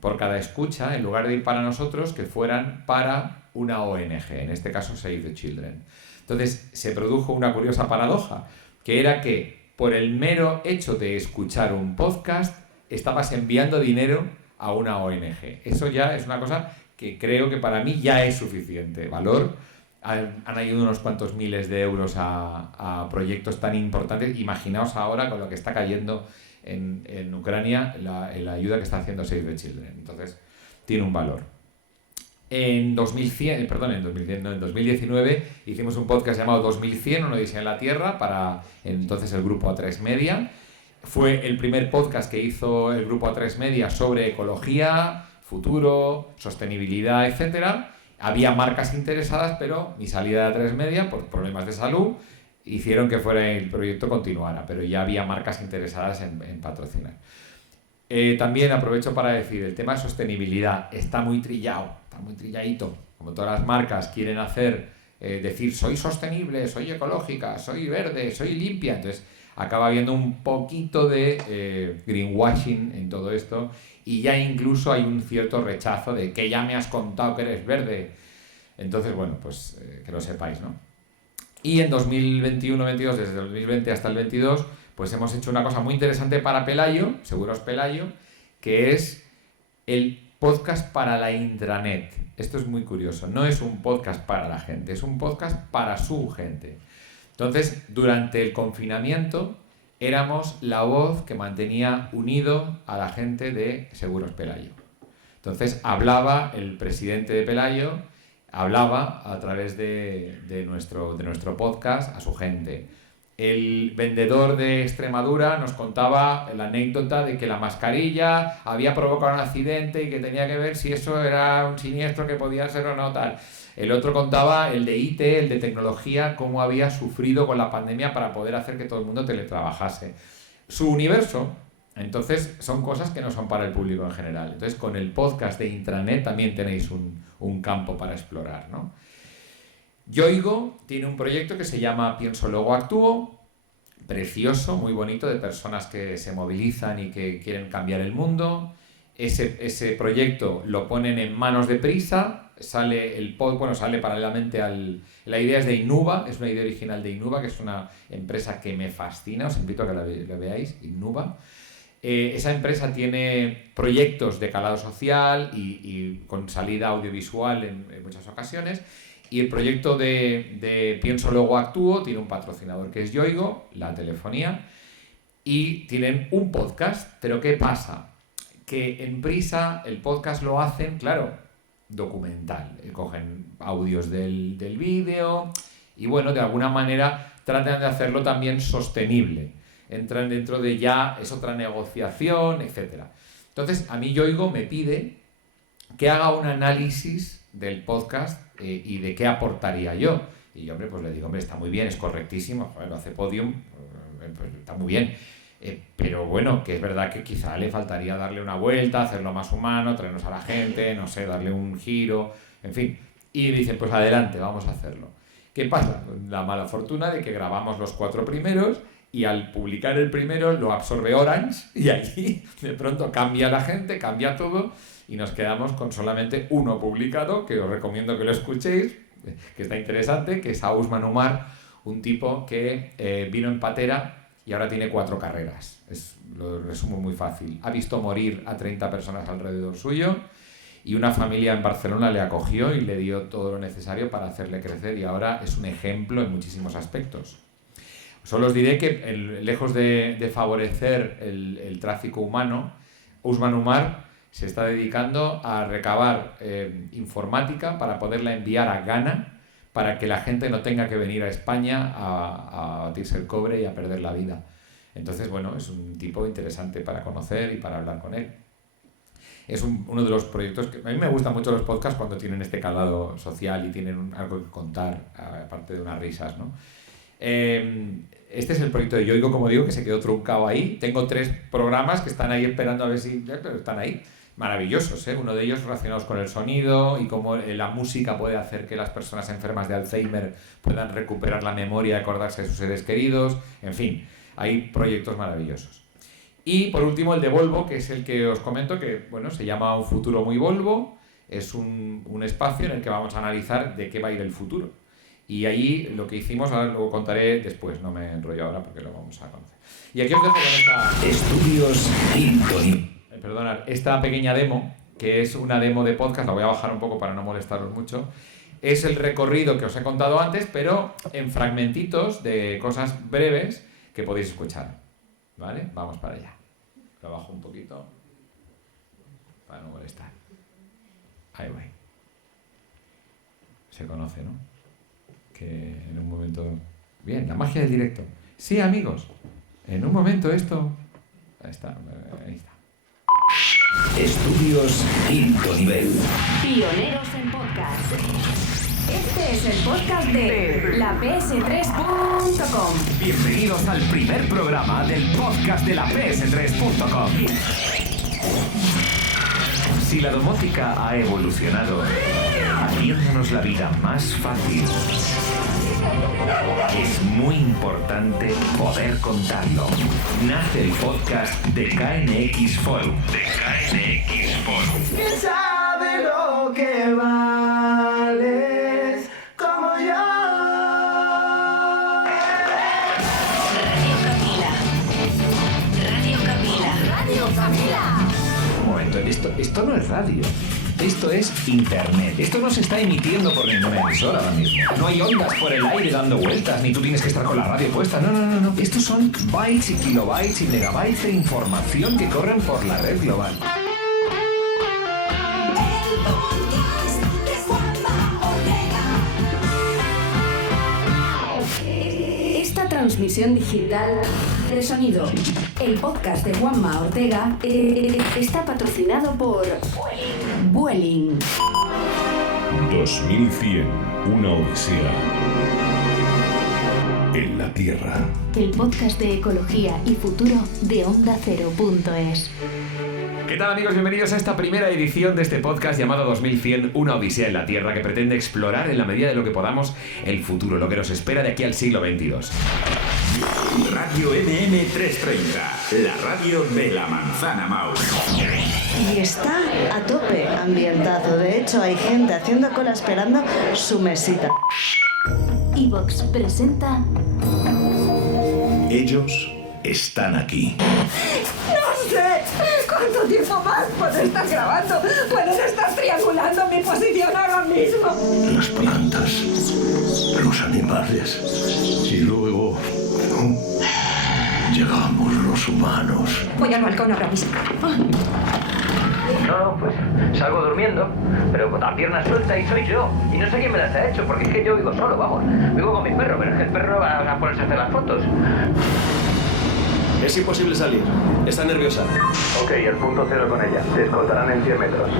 por cada escucha, en lugar de ir para nosotros, que fueran para una ONG, en este caso Save the Children. Entonces se produjo una curiosa paradoja, que era que por el mero hecho de escuchar un podcast, estabas enviando dinero a una ONG. Eso ya es una cosa que creo que para mí ya es suficiente valor. Han ayudado unos cuantos miles de euros a proyectos tan importantes. Imaginaos ahora con lo que está cayendo en Ucrania, la ayuda que está haciendo Save the Children. Entonces, tiene un valor. En 2019 hicimos un podcast llamado 2100, una odisea en la Tierra, para entonces el grupo A3 Media. Fue el primer podcast que hizo el grupo A3 Media sobre ecología, futuro, sostenibilidad, etc. Había marcas interesadas, pero mi salida de A3 Media, por problemas de salud, hicieron que el proyecto continuara, pero ya había marcas interesadas en patrocinar. También aprovecho para decir, el tema de sostenibilidad está muy trilladito, como todas las marcas quieren decir soy sostenible, soy ecológica, soy verde, soy limpia, entonces acaba habiendo un poquito de greenwashing en todo esto y ya incluso hay un cierto rechazo de que ya me has contado que eres verde. Entonces, bueno, pues que lo sepáis, ¿no? Y en 2021-22, desde el 2020 hasta el 22, pues hemos hecho una cosa muy interesante para Pelayo, Seguros Pelayo, que es el podcast para la intranet. Esto es muy curioso, no es un podcast para la gente, es un podcast para su gente. Entonces, durante el confinamiento, éramos la voz que mantenía unido a la gente de Seguros Pelayo. Entonces, hablaba el presidente de Pelayo, hablaba a través de nuestro podcast a su gente. El vendedor de Extremadura nos contaba la anécdota de que la mascarilla había provocado un accidente y que tenía que ver si eso era un siniestro que podía ser o no tal. El otro contaba, el de IT, el de tecnología, cómo había sufrido con la pandemia para poder hacer que todo el mundo teletrabajase. Su universo, entonces, son cosas que no son para el público en general. Entonces, con el podcast de Intranet también tenéis un campo para explorar, ¿no? Yoigo tiene un proyecto que se llama Pienso Luego Actúo, precioso, muy bonito, de personas que se movilizan y que quieren cambiar el mundo. Ese proyecto lo ponen en manos de Prisa, sale paralelamente la idea es de Innuba, es una idea original de Innuba, que es una empresa que me fascina, os invito a que la veáis, Innuba. Esa empresa tiene proyectos de calado social y con salida audiovisual en muchas ocasiones. Y el proyecto de Pienso Luego Actúo tiene un patrocinador que es Yoigo, la telefonía, y tienen un podcast. Pero ¿qué pasa? Que en Prisa el podcast lo hacen, claro, documental. Cogen audios del vídeo y, bueno, de alguna manera tratan de hacerlo también sostenible. Entran dentro de ya, es otra negociación, etc. Entonces, a mí Yoigo me pide que haga un análisis del podcast y de qué aportaría yo. Y yo, pues le digo, está muy bien, es correctísimo, joder, lo hace Podium, pues está muy bien. Pero bueno, que es verdad que quizá le faltaría darle una vuelta, hacerlo más humano, traernos a la gente, no sé, darle un giro, en fin. Y dicen, pues adelante, vamos a hacerlo. ¿Qué pasa? La mala fortuna de que grabamos los 4 primeros y al publicar el primero lo absorbe Orange y allí de pronto cambia la gente, cambia todo y nos quedamos con solamente uno publicado, que os recomiendo que lo escuchéis, que está interesante, que es Ousmane Umar, un tipo que vino en patera y ahora tiene 4 carreras. Lo resumo muy fácil. Ha visto morir a 30 personas alrededor suyo y una familia en Barcelona le acogió y le dio todo lo necesario para hacerle crecer y ahora es un ejemplo en muchísimos aspectos. Solo os diré que lejos de favorecer el tráfico humano, Ousmane Umar se está dedicando a recabar informática para poderla enviar a Ghana para que la gente no tenga que venir a España a batirse el cobre y a perder la vida. Entonces, bueno, es un tipo interesante para conocer y para hablar con él. Es uno de los proyectos que... A mí me gustan mucho los podcasts cuando tienen este calado social y tienen algo que contar, aparte de unas risas, ¿no? Este es el proyecto de Yoigo, como digo, que se quedó truncado ahí. Tengo 3 programas que están ahí esperando a ver si... Pero están ahí. Maravillosos, ¿eh? Uno de ellos relacionados con el sonido y cómo la música puede hacer que las personas enfermas de Alzheimer puedan recuperar la memoria y acordarse de sus seres queridos. En fin, hay proyectos maravillosos. Y por último el de Volvo, que es el que os comento, que bueno, se llama Un futuro muy Volvo. Es un espacio en el que vamos a analizar de qué va a ir el futuro. Y ahí lo que hicimos, ahora lo contaré después, no me enrollo ahora porque lo vamos a conocer. Y aquí os dejo con esta... Estudios Intoni. Perdonad, esta pequeña demo, que es una demo de podcast, la voy a bajar un poco para no molestaros mucho. Es el recorrido que os he contado antes, pero en fragmentitos de cosas breves que podéis escuchar. ¿Vale? Vamos para allá. Lo bajo un poquito para no molestar. Ahí voy. Se conoce, ¿no? Que en un momento... Bien, la magia del directo. Sí, amigos. En un momento esto... Ahí está. Estudios Quinto Nivel. Pioneros en podcast. Este es el podcast de laps3.com. Bienvenidos al primer programa del podcast de laps3.com. Si la domótica ha evolucionado, haciéndonos la vida más fácil, es muy importante poder contarlo. Nace el podcast de KNX Forum. ¿Quién sabe lo que vales como yo? Radio Camila. Un momento, esto no es radio. Esto es internet. Esto no se está emitiendo por ninguna emisora ahora mismo. No hay ondas por el aire dando vueltas, ni tú tienes que estar con la radio puesta. No. Estos son bytes y kilobytes y megabytes de información que corren por la red global. Esta transmisión digital de sonido, el podcast de Juanma Ortega, está patrocinado por Vueling. 2100, una odisea en la Tierra. El podcast de ecología y futuro de OndaCero.es. ¿Qué tal, amigos? Bienvenidos a esta primera edición de este podcast llamado 2100, una odisea en la Tierra, que pretende explorar en la medida de lo que podamos el futuro, lo que nos espera de aquí al siglo XXII. Radio MM330, la radio de la manzana Maus. Y está a tope ambientado. De hecho, hay gente haciendo cola esperando su mesita. Evox presenta... Ellos están aquí. ¡No sé! ¿Cuánto tiempo más puedo estar grabando? Pueden estar triangulando mi posición ahora mismo. Las plantas, los animales y luego llegamos los humanos. Voy al balcón ahora mismo. No, pues salgo durmiendo, pero con la pierna suelta y soy yo. Y no sé quién me las ha hecho, porque es que yo vivo solo, vamos. Vivo con mi perro, pero es que el perro no va a ponerse a hacer las fotos. Es imposible salir. Está nerviosa. Ok, el punto cero con ella. Te escoltarán en 100 metros.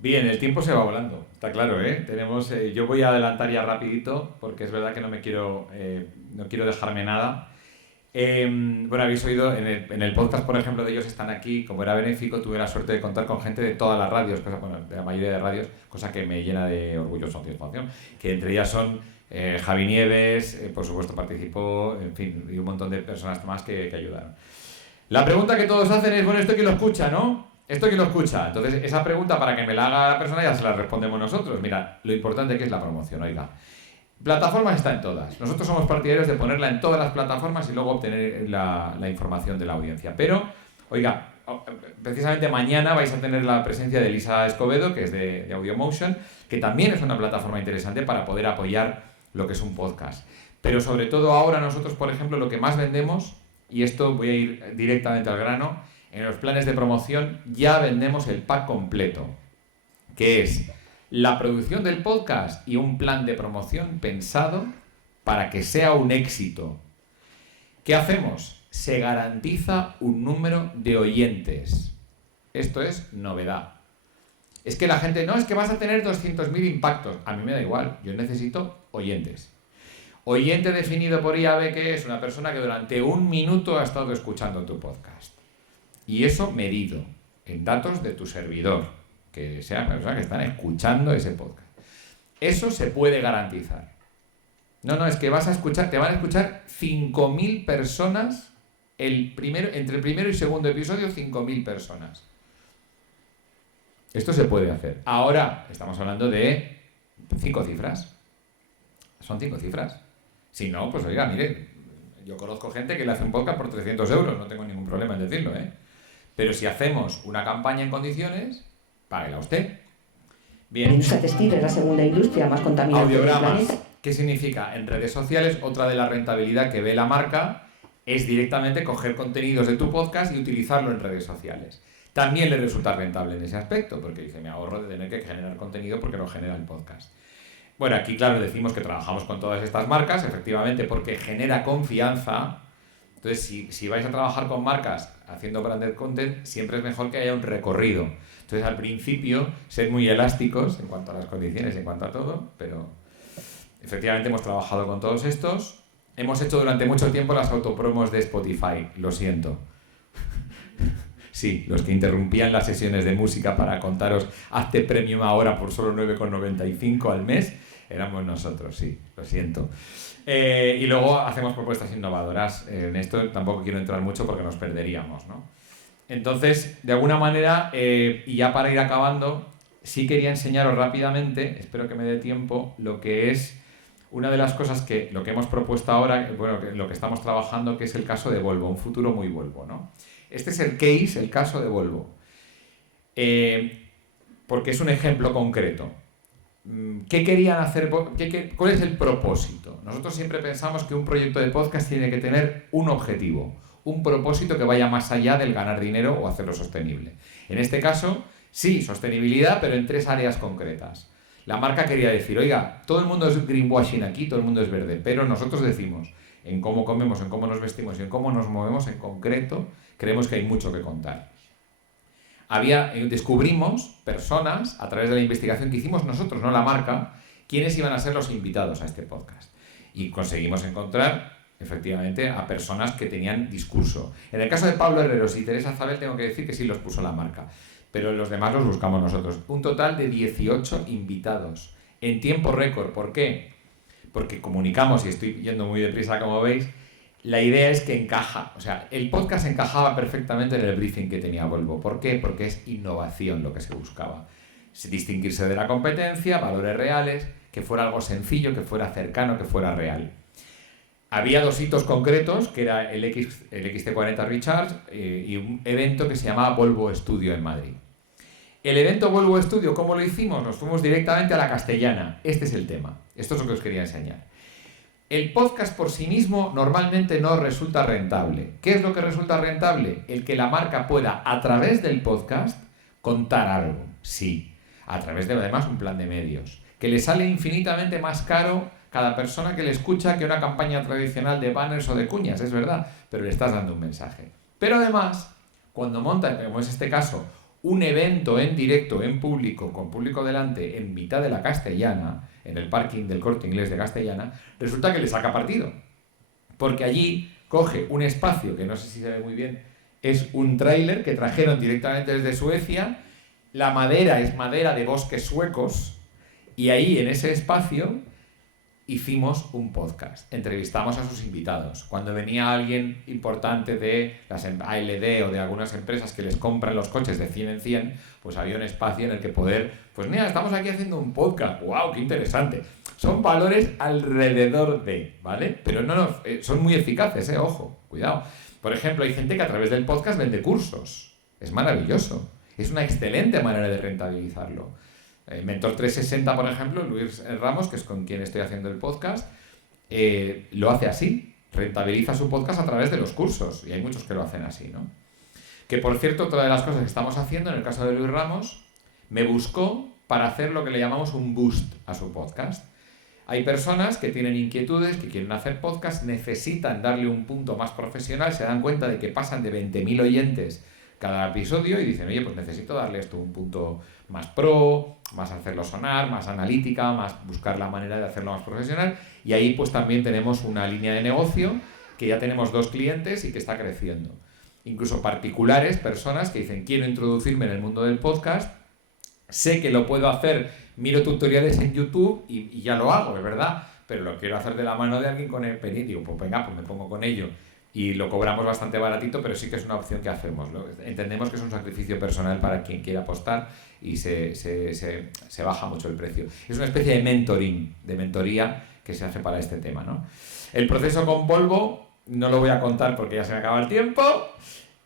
Bien, el tiempo se va volando, está claro, ¿eh? Yo voy a adelantar ya rapidito, porque es verdad que no quiero dejarme nada. Bueno, habéis oído, en el podcast, por ejemplo, de Ellos Están Aquí, como era benéfico, tuve la suerte de contar con gente de todas las radios, de la mayoría de radios, cosa que me llena de orgullo, satisfacción, que entre ellas son Javi Nieves, por supuesto participó, en fin, y un montón de personas más que ayudaron. La pregunta que todos hacen es, bueno, ¿esto quién lo escucha, no? ¿Esto quién lo escucha? Entonces, esa pregunta, para que me la haga la persona, ya se la respondemos nosotros. Mira, lo importante que es la promoción, oiga. Plataformas está en todas. Nosotros somos partidarios de ponerla en todas las plataformas y luego obtener la información de la audiencia. Pero, oiga, precisamente mañana vais a tener la presencia de Elisa Escobedo, que es de AudioMotion, que también es una plataforma interesante para poder apoyar lo que es un podcast. Pero sobre todo ahora nosotros, por ejemplo, lo que más vendemos, y esto voy a ir directamente al grano, en los planes de promoción ya vendemos el pack completo, que es la producción del podcast y un plan de promoción pensado para que sea un éxito. ¿Qué hacemos? Se garantiza un número de oyentes. Esto es novedad. Es que la gente, no, es que vas a tener 200.000 impactos. A mí me da igual, yo necesito oyentes. Oyente definido por IAB, que es una persona que durante 1 minuto ha estado escuchando tu podcast. Y eso medido en datos de tu servidor, que sean personas que están escuchando ese podcast. Eso se puede garantizar. No, es que te van a escuchar 5.000 personas, entre el primero y segundo episodio, 5.000 personas. Esto se puede hacer. Ahora estamos hablando de 5 cifras. Son 5 cifras. Si no, pues oiga, mire, yo conozco gente que le hace un podcast por 300 euros, no tengo ningún problema en decirlo, ¿eh? Pero si hacemos una campaña en condiciones, páguela usted. Bien. La industria textil es la segunda industria más contaminante del planeta. Audiogramas. ¿Qué significa? En redes sociales, otra de la rentabilidad que ve la marca es directamente coger contenidos de tu podcast y utilizarlo en redes sociales. También le resulta rentable en ese aspecto, porque dice, me ahorro de tener que generar contenido porque lo genera el podcast. Bueno, aquí claro decimos que trabajamos con todas estas marcas, efectivamente, porque genera confianza. Entonces, si vais a trabajar con marcas haciendo branded content, siempre es mejor que haya un recorrido. Entonces, al principio, sed muy elásticos en cuanto a las condiciones, en cuanto a todo, pero efectivamente hemos trabajado con todos estos. Hemos hecho durante mucho tiempo las autopromos de Spotify, lo siento. Sí, los que interrumpían las sesiones de música para contaros hazte premium ahora por solo 9,95 al mes, éramos nosotros, sí, lo siento. Y luego hacemos propuestas innovadoras. En esto tampoco quiero entrar mucho porque nos perderíamos, ¿no? Entonces, de alguna manera, y ya para ir acabando, sí quería enseñaros rápidamente, espero que me dé tiempo, lo que es una de las cosas que lo que hemos propuesto ahora, bueno, lo que estamos trabajando, que es el caso de Volvo, un futuro muy Volvo, ¿no? Este es el caso de Volvo, porque es un ejemplo concreto. ¿Qué querían hacer? ¿Cuál es el propósito? Nosotros siempre pensamos que un proyecto de podcast tiene que tener un objetivo, un propósito que vaya más allá del ganar dinero o hacerlo sostenible. En este caso, sí, sostenibilidad, pero en 3 áreas concretas. La marca quería decir, oiga, todo el mundo es greenwashing aquí, todo el mundo es verde, pero nosotros decimos, en cómo comemos, en cómo nos vestimos y en cómo nos movemos en concreto, creemos que hay mucho que contar. Descubrimos personas, a través de la investigación que hicimos nosotros, no la marca, quiénes iban a ser los invitados a este podcast. Y conseguimos encontrar, efectivamente, a personas que tenían discurso. En el caso de Pablo Herreros y Teresa Zabel, tengo que decir que sí los puso la marca, pero los demás los buscamos nosotros. Un total de 18 invitados, en tiempo récord. ¿Por qué? Porque comunicamos, y estoy yendo muy deprisa, como veis, la idea es que encaja, o sea, el podcast encajaba perfectamente en el briefing que tenía Volvo. ¿Por qué? Porque es innovación lo que se buscaba. Distinguirse de la competencia, valores reales, que fuera algo sencillo, que fuera cercano, que fuera real. Había 2 hitos concretos, que era el XT40 Recharge y un evento que se llamaba Volvo Studio en Madrid. El evento Volvo Studio, ¿cómo lo hicimos? Nos fuimos directamente a la Castellana. Este es el tema. Esto es lo que os quería enseñar. El podcast por sí mismo normalmente no resulta rentable. ¿Qué es lo que resulta rentable? El que la marca pueda, a través del podcast, contar algo. Sí, a través de, además, un plan de medios. Que le sale infinitamente más caro cada persona que le escucha que una campaña tradicional de banners o de cuñas, es verdad, pero le estás dando un mensaje. Pero además, cuando monta, como es este caso, un evento en directo, en público, con público delante, en mitad de la Castellana, en el parking del Corte Inglés de Castellana, resulta que le saca partido. Porque allí coge un espacio, que no sé si se ve muy bien, es un tráiler que trajeron directamente desde Suecia, la madera es madera de bosques suecos, y ahí en ese espacio hicimos un podcast, entrevistamos a sus invitados. Cuando venía alguien importante de las ALD o de algunas empresas que les compran los coches de 100 en 100, pues había un espacio en el que poder, pues mira, estamos aquí haciendo un podcast, ¡wow, qué interesante! Son valores alrededor de, ¿vale? Pero no, son muy eficaces, ojo, cuidado. Por ejemplo, hay gente que a través del podcast vende cursos, es maravilloso, es una excelente manera de rentabilizarlo. Mentor 360, por ejemplo, Luis Ramos, que es con quien estoy haciendo el podcast, lo hace así, rentabiliza su podcast a través de los cursos, y hay muchos que lo hacen así, ¿no? Que, por cierto, otra de las cosas que estamos haciendo, en el caso de Luis Ramos, me buscó para hacer lo que le llamamos un boost a su podcast. Hay personas que tienen inquietudes, que quieren hacer podcast, necesitan darle un punto más profesional, se dan cuenta de que pasan de 20.000 oyentes cada episodio y dicen, oye, pues necesito darle esto un punto más pro, más hacerlo sonar, más analítica, más buscar la manera de hacerlo más profesional. Y ahí pues también tenemos una línea de negocio que ya tenemos 2 clientes y que está creciendo. Incluso particulares, personas que dicen, quiero introducirme en el mundo del podcast, sé que lo puedo hacer, miro tutoriales en YouTube y ya lo hago, es verdad, pero lo quiero hacer de la mano de alguien con experiencia. Digo, pues venga, pues me pongo con ello. Y lo cobramos bastante baratito, pero sí que es una opción que hacemos, ¿no? Entendemos que es un sacrificio personal para quien quiera apostar y se baja mucho el precio. Es una especie de mentoring, de mentoría que se hace para este tema, ¿no? El proceso con Volvo no lo voy a contar porque ya se me acaba el tiempo.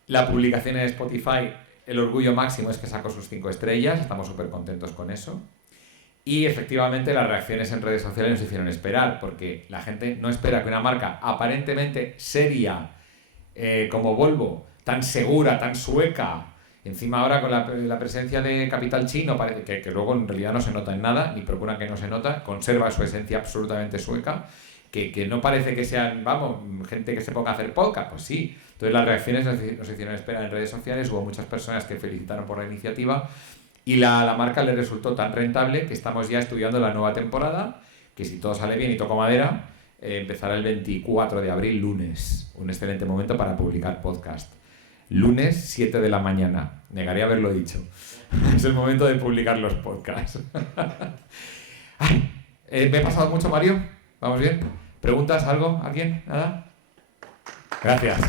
La publicación en Spotify, el orgullo máximo es que sacó sus 5 estrellas, estamos súper contentos con eso. Y efectivamente las reacciones en redes sociales nos hicieron esperar, porque la gente no espera que una marca aparentemente seria como Volvo, tan segura, tan sueca, encima ahora con la presencia de capital chino, parece que luego en realidad no se nota en nada, ni procuran que no se nota, conserva su esencia absolutamente sueca, que no parece que sean, vamos, gente que se ponga a hacer podcast, pues sí. Entonces las reacciones nos hicieron esperar en redes sociales, hubo muchas personas que felicitaron por la iniciativa. Y la marca le resultó tan rentable que estamos ya estudiando la nueva temporada, que si todo sale bien y toco madera, empezará el 24 de abril, lunes. Un excelente momento para publicar podcast. Lunes, 7 de la mañana. Negaría haberlo dicho. Es el momento de publicar los podcasts. ¿Me he pasado mucho, Mario? ¿Vamos bien? ¿Preguntas? ¿Algo? ¿Alguien? ¿Nada? Gracias.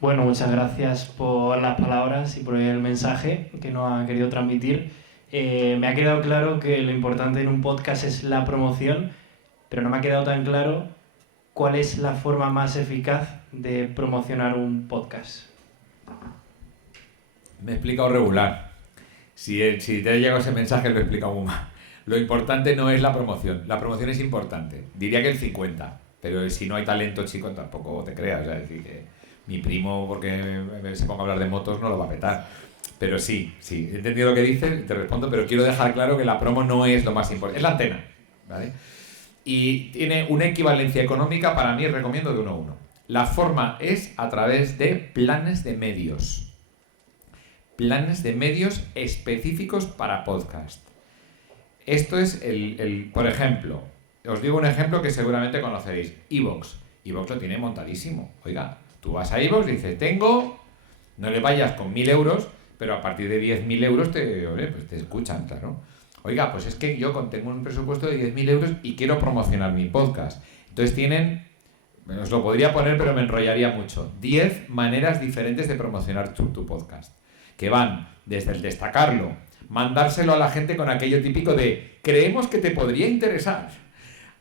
Bueno, muchas gracias por las palabras y por el mensaje que nos ha querido transmitir. Me ha quedado claro que lo importante en un podcast es la promoción, pero no me ha quedado tan claro cuál es la forma más eficaz de promocionar un podcast. Me he explicado regular. Si te ha llegado ese mensaje lo he explicado muy mal. Lo importante no es la promoción es importante. Diría que el 50%, pero si no hay talento, chico, tampoco te creas. O sea, es decir, que mi primo, porque se ponga a hablar de motos, no lo va a petar. Pero sí, he entendido lo que dices, te respondo, pero quiero dejar claro que la promo no es lo más importante, es la antena, ¿vale? Y tiene una equivalencia económica, para mí recomiendo de 1 a 1. La forma es a través de planes de medios. Planes de medios específicos para podcast. Esto es por ejemplo, os digo un ejemplo que seguramente conoceréis, iVoox. iVoox lo tiene montadísimo. Oiga, tú vas a iVoox y dices, no le vayas con 1.000 euros, pero a partir de 10.000 euros pues te escuchan, claro. Oiga, pues es que yo tengo un presupuesto de 10.000 euros y quiero promocionar mi podcast. Entonces os lo podría poner, pero me enrollaría mucho. 10 maneras diferentes de promocionar tu podcast. Que van desde el destacarlo, mandárselo a la gente con aquello típico de creemos que te podría interesar,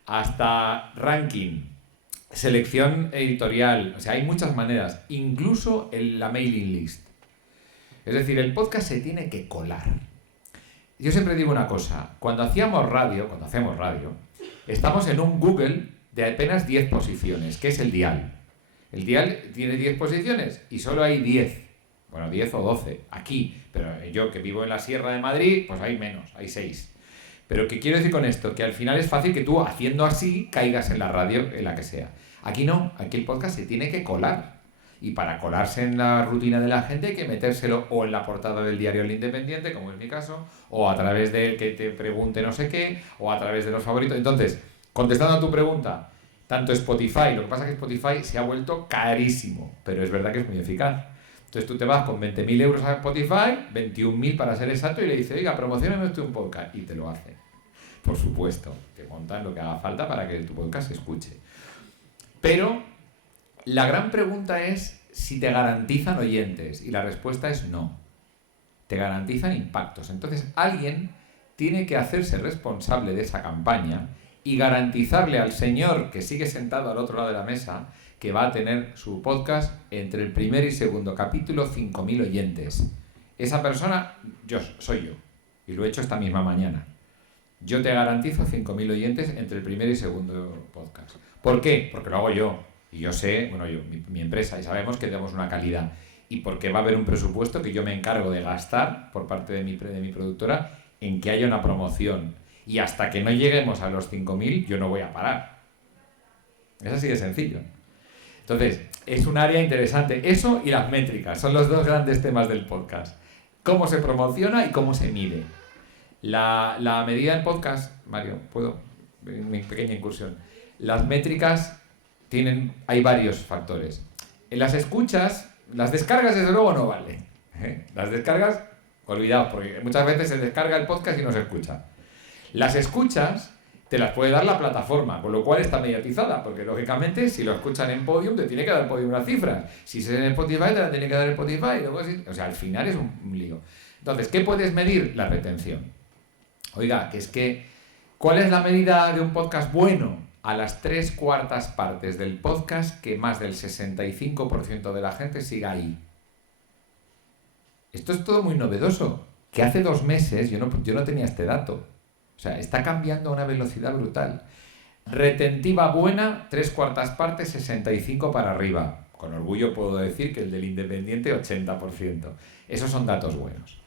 hasta ranking, selección editorial. O sea, hay muchas maneras, incluso la mailing list. Es decir, el podcast se tiene que colar. Yo siempre digo una cosa, cuando hacemos radio, estamos en un Google de apenas 10 posiciones, que es el dial. El dial tiene 10 posiciones y solo hay 10. Bueno, 10 o 12 aquí, pero yo que vivo en la Sierra de Madrid, pues hay menos, hay 6. Pero ¿qué quiero decir con esto? Que al final es fácil que tú, haciendo así, caigas en la radio, en la que sea. Aquí no, aquí el podcast se tiene que colar. Y para colarse en la rutina de la gente hay que metérselo o en la portada del diario El Independiente, como es mi caso, o a través del que te pregunte no sé qué, o a través de los favoritos. Entonces, contestando a tu pregunta, tanto Spotify, lo que pasa es que Spotify se ha vuelto carísimo, pero es verdad que es muy eficaz. Entonces tú te vas con 20.000 euros a Spotify, 21.000 para ser exacto, y le dices, oiga, promocioname usted un podcast, y te lo hace. Por supuesto, te montan lo que haga falta para que tu podcast se escuche. Pero la gran pregunta es si te garantizan oyentes, y la respuesta es no. Te garantizan impactos. Entonces alguien tiene que hacerse responsable de esa campaña y garantizarle al señor que sigue sentado al otro lado de la mesa que va a tener su podcast entre el primer y segundo capítulo 5.000 oyentes. Esa persona, soy yo, y lo he hecho esta misma mañana. Yo te garantizo 5.000 oyentes entre el primer y segundo podcast. ¿Por qué? Porque lo hago yo. Y yo sé, mi empresa, y sabemos que tenemos una calidad. Y porque va a haber un presupuesto que yo me encargo de gastar por parte de mi productora en que haya una promoción. Y hasta que no lleguemos a los 5.000, yo no voy a parar. Es así de sencillo. Entonces, es un área interesante. Eso y las métricas son los dos grandes temas del podcast. Cómo se promociona y cómo se mide. La medida en podcast, Mario, ¿puedo? Mi pequeña incursión. Las métricas hay varios factores. En las escuchas, las descargas desde luego no vale. Las descargas, olvidado, porque muchas veces se descarga el podcast y no se escucha. Las escuchas te las puede dar la plataforma, con lo cual está mediatizada, porque lógicamente si lo escuchan en Podium te tiene que dar Podium las cifras. Si es en Spotify te la tiene que dar Spotify. Luego o sea, al final es un lío. Entonces, ¿qué puedes medir? La retención. Oiga, ¿cuál es la medida de un podcast bueno? A las 3/4 partes del podcast que más del 65% de la gente siga ahí. Esto es todo muy novedoso. Que hace 2 meses yo no tenía este dato. O sea, está cambiando a una velocidad brutal. Retentiva buena, 3/4 partes, 65 para arriba. Con orgullo puedo decir que el del Independiente, 80%. Esos son datos buenos.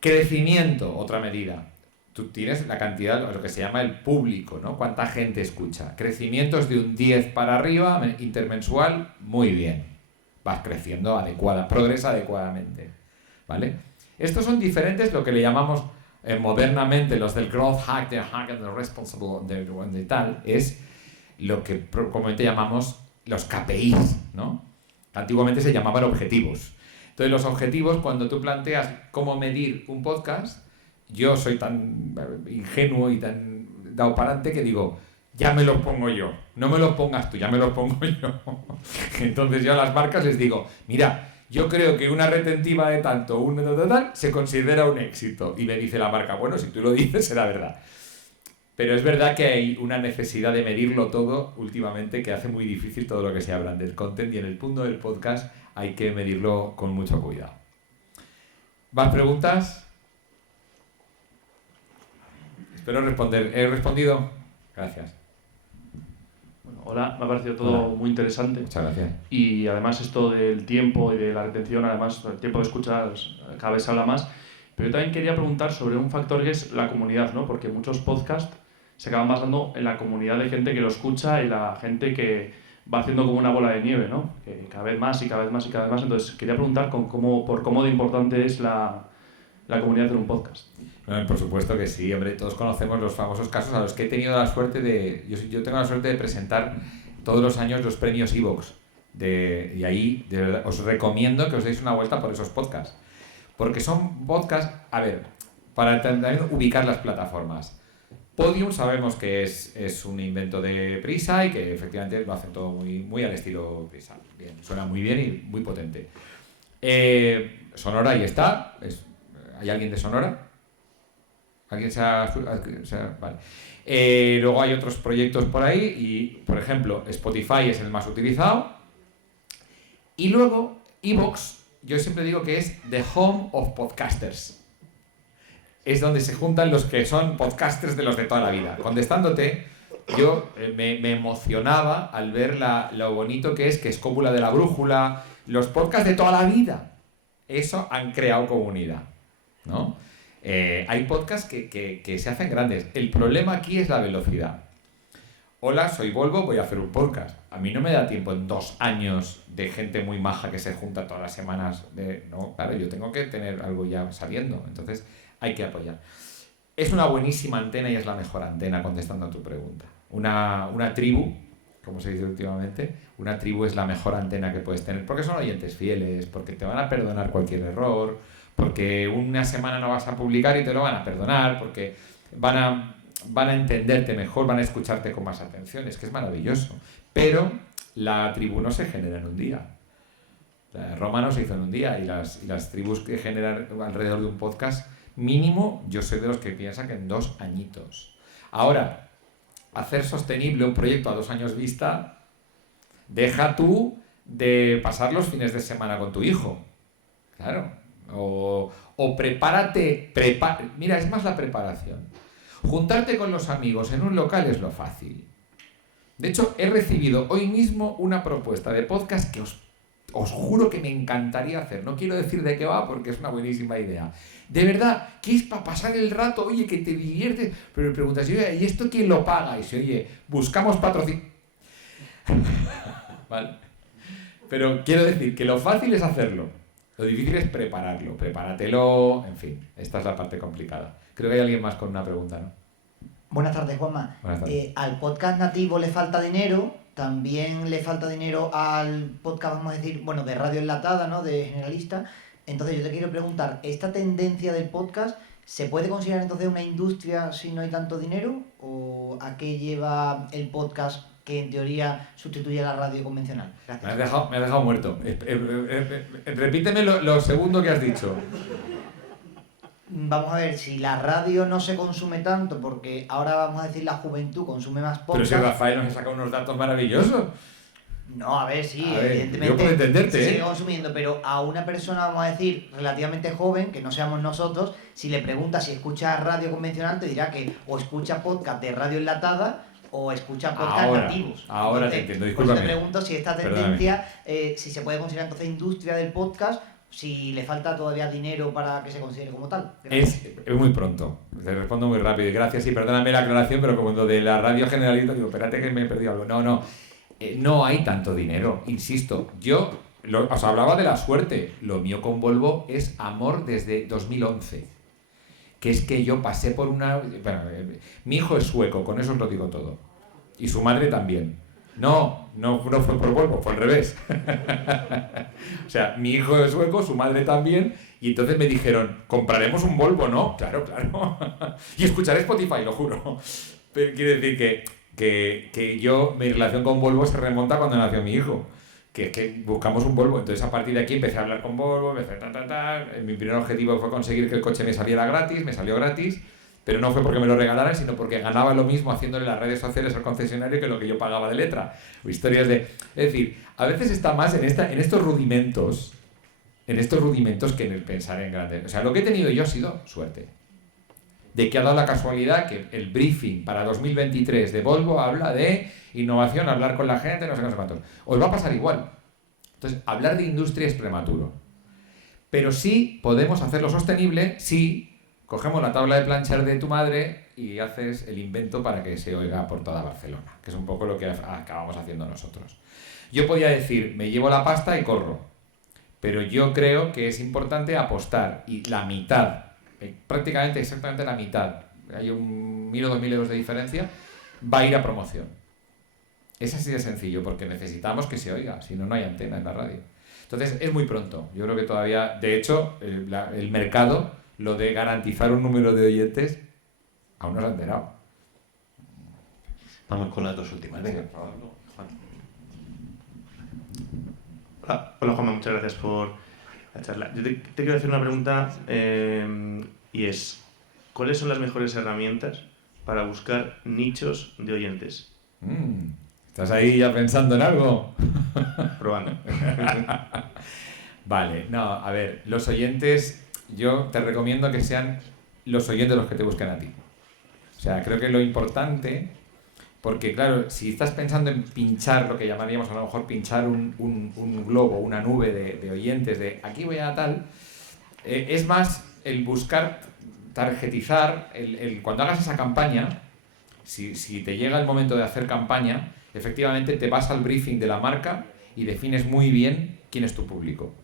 Crecimiento, otra medida. Tú tienes la cantidad, lo que se llama el público, ¿no? ¿Cuánta gente escucha? Crecimientos de un 10 para arriba, intermensual, muy bien. Vas creciendo progresa adecuadamente, ¿vale? Estos son diferentes, lo que le llamamos modernamente, los del growth hack, the hack and the responsible, de tal, es lo que comúnmente llamamos los KPIs, ¿no? Antiguamente se llamaban objetivos. Entonces los objetivos, cuando tú planteas cómo medir un podcast, yo soy tan ingenuo y tan dado para adelante que digo, ya me los pongo yo, no me los pongas tú, ya me los pongo yo. Entonces yo a las marcas les digo, mira, yo creo que una retentiva de tanto, se considera un éxito. Y me dice la marca, bueno, si tú lo dices será verdad. Pero es verdad que hay una necesidad de medirlo todo últimamente que hace muy difícil todo lo que sea branded content, y en el punto del podcast hay que medirlo con mucho cuidado. ¿Más preguntas? Espero responder. ¿He respondido? Gracias. Bueno, hola, me ha parecido todo muy interesante. Muchas gracias. Y además esto del tiempo y de la retención, además el tiempo de escucha cada vez se habla más. Pero yo también quería preguntar sobre un factor que es la comunidad, ¿no? Porque muchos podcasts se acaban basando en la comunidad de gente que lo escucha y la gente que va haciendo como una bola de nieve, ¿no? Que cada vez más y cada vez más y cada vez más. Entonces quería preguntar por cómo de importante es la comunidad de un podcast. Bueno, por supuesto que sí, hombre, todos conocemos los famosos casos a los que he tenido la suerte de... Yo tengo la suerte de presentar todos los años los premios iVoox. Y ahí, de verdad, os recomiendo que os deis una vuelta por esos podcasts. Porque son podcasts, a ver, para también ubicar las plataformas. Podium sabemos que es un invento de Prisa y que efectivamente lo hacen todo muy, muy al estilo Prisa. Bien, suena muy bien y muy potente. Sonora ahí está. ¿Hay alguien de Sonora? ¿Alguien vale. Luego hay otros proyectos por ahí y, por ejemplo, Spotify es el más utilizado. Y luego, iVoox, yo siempre digo que es the home of podcasters. Es donde se juntan los que son podcasters de los de toda la vida. Contestándote, yo me emocionaba al ver lo bonito que es Cópula de la Brújula, los podcasts de toda la vida. Eso han creado comunidad, ¿no? Hay podcasts que se hacen grandes. El problema aquí es la velocidad. Hola, soy Volvo, voy a hacer un podcast. A mí no me da tiempo en 2 años de gente muy maja que se junta todas las semanas. No, claro, yo tengo que tener algo ya saliendo. Entonces hay que apoyar. Es una buenísima antena y es la mejor antena, contestando a tu pregunta. Una tribu, como se dice últimamente, una tribu es la mejor antena que puedes tener, porque son oyentes fieles, porque te van a perdonar cualquier error, porque una semana no vas a publicar y te lo van a perdonar, porque van a entenderte mejor, van a escucharte con más atención. Es que es maravilloso. Pero la tribu no se genera en un día. Roma no se hizo en un día, y las tribus que generan alrededor de un podcast, mínimo, yo soy de los que piensa que en 2 añitos. Ahora, hacer sostenible un proyecto a 2 años vista, deja tú de pasar los fines de semana con tu hijo. Claro. O prepárate. Mira, es más la preparación. Juntarte con los amigos en un local es lo fácil. De hecho, he recibido hoy mismo una propuesta de podcast que os juro que me encantaría hacer. No quiero decir de qué va porque es una buenísima idea. De verdad, que es para pasar el rato, oye, que te diviertes. Pero me preguntas, oye, ¿y esto quién lo paga? Y dice, oye, buscamos patrocinio. ¿Vale? Pero quiero decir que lo fácil es hacerlo. Lo difícil es prepararlo. Prepáratelo, en fin. Esta es la parte complicada. Creo que hay alguien más con una pregunta, ¿no? Buenas tardes, Juanma. Buenas tardes. Al podcast nativo le falta dinero, también le falta dinero al podcast, vamos a decir, bueno, de radio enlatada, ¿no? De generalista. Entonces yo te quiero preguntar, ¿esta tendencia del podcast se puede considerar entonces una industria si no hay tanto dinero? ¿O a qué lleva el podcast que en teoría sustituye a la radio convencional? Gracias. Me has dejado muerto. Repíteme lo segundo que has dicho. Vamos a ver, si la radio no se consume tanto, porque ahora vamos a decir la juventud consume más podcast. Pero si Rafael nos saca unos datos maravillosos. No, a ver, sí, a ver, evidentemente yo puedo entenderte, se sigue consumiendo, pero a una persona, vamos a decir, relativamente joven, que no seamos nosotros, si le preguntas si escucha radio convencional, te dirá que o escucha podcast de radio enlatada o escucha podcast nativos. Ahora entonces, te entiendo, pues discúlpame. te pregunto si esta tendencia, si se puede considerar entonces industria del podcast, si le falta todavía dinero para que se considere como tal. Es muy pronto. Te respondo muy rápido. Y gracias y perdóname la aclaración, pero como lo de la radio generalista, digo, espérate que me he perdido algo. No hay tanto dinero, insisto. Yo os hablaba de la suerte. Lo mío con Volvo es amor desde 2011. Que es que yo pasé por una... Bueno, mi hijo es sueco, con eso os lo digo todo. Y su madre también. No fue por Volvo, fue al revés. O sea, mi hijo es sueco, su madre también, y entonces me dijeron, compraremos un Volvo, ¿no? Claro. Y escucharé Spotify, lo juro. Pero quiere decir que yo, mi relación con Volvo se remonta cuando nació mi hijo. Que buscamos un Volvo. Entonces a partir de aquí empecé a hablar con Volvo, mi primer objetivo fue conseguir que el coche me saliera gratis, me salió gratis. Pero no fue porque me lo regalaran, sino porque ganaba lo mismo haciéndole las redes sociales al concesionario que lo que yo pagaba de letra. O historias de... Es decir, a veces está más en estos rudimentos que en el pensar en grande. O sea, lo que he tenido yo ha sido suerte. De que ha dado la casualidad que el briefing para 2023 de Volvo habla de innovación, hablar con la gente, no sé cuántos. Os va a pasar igual. Entonces, hablar de industria es prematuro. Pero sí podemos hacerlo sostenible si... Cogemos la tabla de planchar de tu madre y haces el invento para que se oiga por toda Barcelona, que es un poco lo que acabamos haciendo nosotros. Yo podía decir, me llevo la pasta y corro, pero yo creo que es importante apostar y la mitad, prácticamente exactamente la mitad, hay 1.000 o 2.000 euros de diferencia, va a ir a promoción. Es así de sencillo, porque necesitamos que se oiga, si no, no hay antena en la radio. Entonces, es muy pronto. Yo creo que todavía, de hecho, el mercado... Lo de garantizar un número de oyentes, aún no se ha enterado. Vamos con las 2 últimas. Venga, Juan. Hola Juanma, muchas gracias por la charla. Yo te quiero hacer una pregunta y es, ¿cuáles son las mejores herramientas para buscar nichos de oyentes? ¿Estás ahí ya pensando en algo? Probando. Vale, no, a ver, los oyentes... Yo te recomiendo que sean los oyentes los que te busquen a ti. O sea, creo que lo importante, porque claro, si estás pensando en pinchar, lo que llamaríamos a lo mejor pinchar un globo, una nube de oyentes, de aquí voy a tal, es más el buscar targetizar, cuando hagas esa campaña, si te llega el momento de hacer campaña, efectivamente te vas al briefing de la marca y defines muy bien quién es tu público.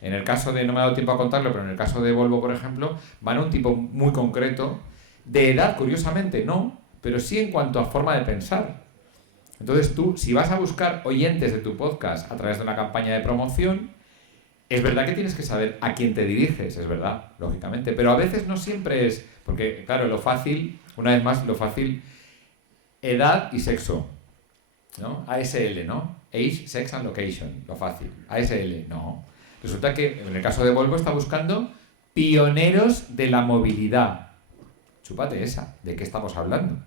En el caso de, no me ha dado tiempo a contarlo, pero en el caso de Volvo, por ejemplo, van a un tipo muy concreto, de edad, curiosamente, no, pero sí en cuanto a forma de pensar. Entonces tú, si vas a buscar oyentes de tu podcast a través de una campaña de promoción, es verdad que tienes que saber a quién te diriges, es verdad, lógicamente, pero a veces no siempre es, porque claro, lo fácil, una vez más, lo fácil, edad y sexo, ¿no? ASL, ¿no? Age, Sex and Location, lo fácil. ASL, no. Resulta que en el caso de Volvo está buscando pioneros de la movilidad. Chúpate esa, ¿de qué estamos hablando?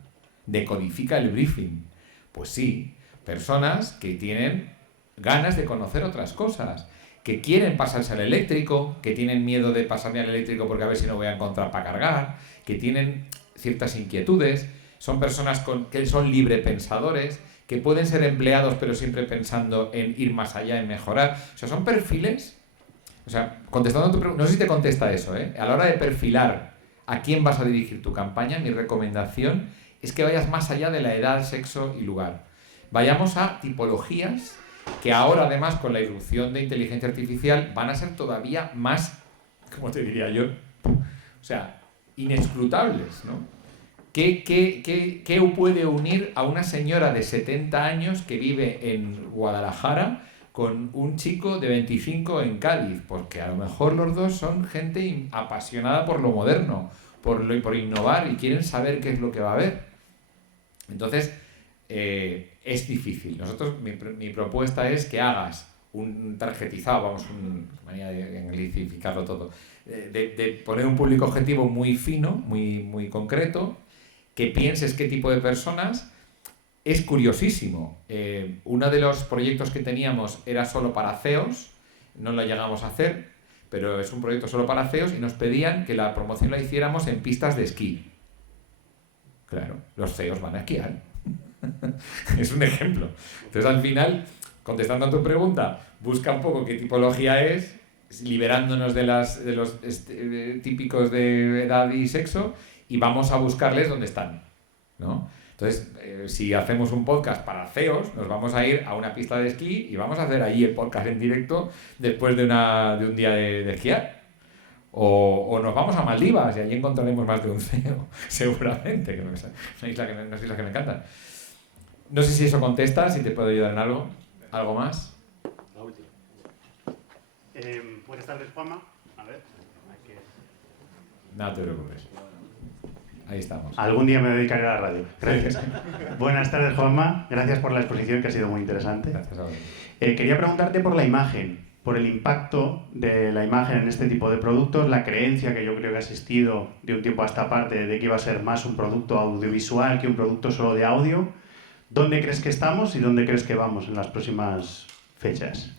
Decodifica el briefing. Pues sí, personas que tienen ganas de conocer otras cosas, que quieren pasarse al eléctrico, que tienen miedo de pasarme al eléctrico porque a ver si no voy a encontrar para cargar, que tienen ciertas inquietudes, son personas que son librepensadores, que pueden ser empleados pero siempre pensando en ir más allá, en mejorar. O sea, son perfiles, o sea, contestando a tu pregunta, no sé si te contesta eso, a la hora de perfilar a quién vas a dirigir tu campaña, mi recomendación es que vayas más allá de la edad, sexo y lugar. Vayamos a tipologías que ahora, además, con la irrupción de inteligencia artificial, van a ser todavía más, ¿cómo te diría yo? O sea, inescrutables, ¿no? ¿Qué puede unir a una señora de 70 años que vive en Guadalajara con un chico de 25 en Cádiz? Porque a lo mejor los dos son gente apasionada por lo moderno, por innovar y quieren saber qué es lo que va a haber. Entonces, es difícil. Mi propuesta es que hagas un targetizado, vamos, manera de anglicificarlo todo, de poner un público objetivo muy fino, muy concreto, que pienses qué tipo de personas. Es curiosísimo. Uno de los proyectos que teníamos era solo para CEOs, no lo llegamos a hacer, pero es un proyecto solo para CEOs y nos pedían que la promoción la hiciéramos en pistas de esquí. Claro, los CEOs van a esquiar. Es un ejemplo. Entonces, al final, contestando a tu pregunta, busca un poco qué tipología es, liberándonos de los típicos de edad y sexo, y vamos a buscarles donde están, ¿no? Entonces, si hacemos un podcast para CEOs, nos vamos a ir a una pista de esquí y vamos a hacer allí el podcast en directo después de un día de esquiar. O nos vamos a Maldivas y allí encontraremos más de un CEO, seguramente, que es una isla que me encanta. No sé si eso contesta, si te puedo ayudar en algo. ¿Algo más? La última. Buenas tardes, Juanma. A ver. No te preocupes. Ahí estamos. Algún día me dedicaré a la radio. Gracias. Buenas tardes, Juanma. Gracias por la exposición, que ha sido muy interesante. Gracias a vos. Quería preguntarte por la imagen, por el impacto de la imagen en este tipo de productos, la creencia que yo creo que ha existido de un tiempo a esta parte de que iba a ser más un producto audiovisual que un producto solo de audio. ¿Dónde crees que estamos y dónde crees que vamos en las próximas fechas?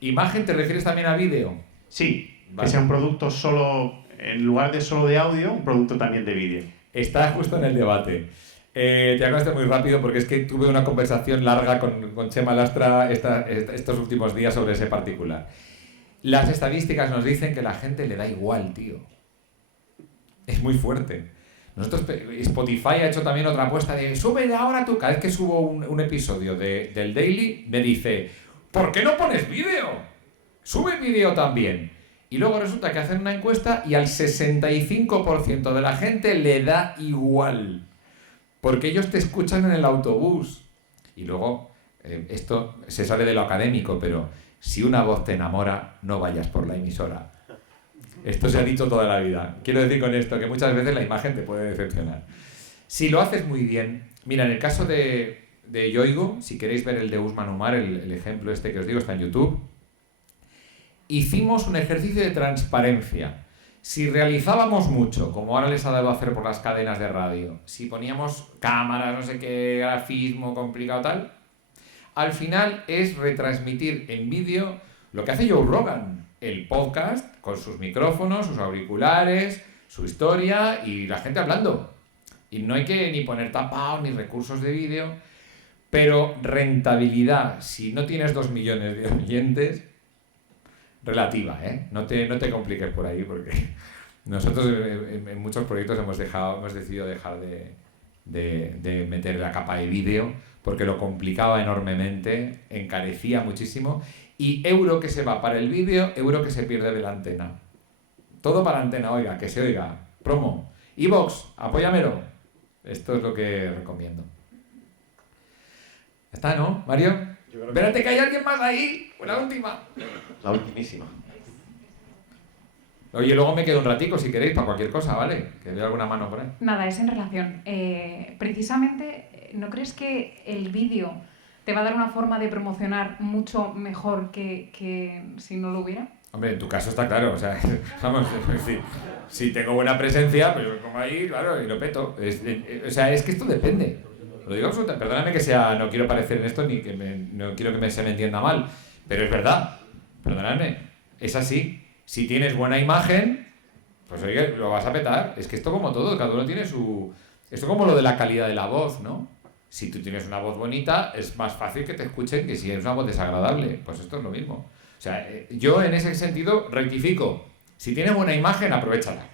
¿Imagen te refieres también a vídeo? Sí, vale. Que sea un producto solo, en lugar de solo de audio, un producto también de vídeo. Está justo en el debate. Te acabaste muy rápido porque es que tuve una conversación larga con Chema Lastra estos últimos días sobre ese particular. Las estadísticas nos dicen que la gente le da igual, tío. Es muy fuerte. Spotify ha hecho también otra apuesta de sube de ahora tú. Cada vez que subo un episodio del Daily me dice, ¿por qué no pones vídeo? Sube vídeo también. Y luego resulta que hacen una encuesta y al 65% de la gente le da igual. Porque ellos te escuchan en el autobús. Y luego, esto se sale de lo académico, pero si una voz te enamora, no vayas por la emisora. Esto se ha dicho toda la vida. Quiero decir con esto que muchas veces la imagen te puede decepcionar. Si lo haces muy bien... Mira, en el caso de Yoigo, si queréis ver el de Usman Umar, el ejemplo este que os digo, está en YouTube, hicimos un ejercicio de transparencia. Si realizábamos mucho, como ahora les ha dado a hacer por las cadenas de radio, si poníamos cámaras, no sé qué, grafismo complicado tal, al final es retransmitir en vídeo lo que hace Joe Rogan, el podcast con sus micrófonos, sus auriculares, su historia y la gente hablando. Y no hay que ni poner tapado ni recursos de vídeo, pero rentabilidad, si no tienes 2 millones de oyentes, relativa, ¿eh? No te compliques por ahí porque Nosotros en muchos proyectos hemos decidido dejar de meter la capa de vídeo porque lo complicaba enormemente, encarecía muchísimo y euro que se va para el vídeo, euro que se pierde de la antena. Todo para la antena, oiga, que se oiga. Promo. iVoox, apóyamelo. Esto es lo que recomiendo. ¿Está, no, Mario? Espérate que hay alguien más ahí. La última. La ultimísima. Oye, luego me quedo un ratico si queréis para cualquier cosa, ¿vale? Que veo alguna mano por ahí. Nada, es en relación. Precisamente, ¿no crees que el vídeo te va a dar una forma de promocionar mucho mejor que si no lo hubiera? Hombre, en tu caso está claro, o sea, vamos, si tengo buena presencia, pues yo como ahí, claro, y lo peto. O sea, es que esto depende. Lo digo absolutamente, perdóname que sea, no quiero parecer en esto ni que no quiero que se me entienda mal, pero es verdad, perdonadme, es así. Si tienes buena imagen, pues oye, lo vas a petar. Es que esto como todo, cada uno tiene su... Esto como lo de la calidad de la voz, ¿no? Si tú tienes una voz bonita, es más fácil que te escuchen que si es una voz desagradable. Pues esto es lo mismo. O sea, yo en ese sentido rectifico. Si tienes buena imagen, aprovéchala.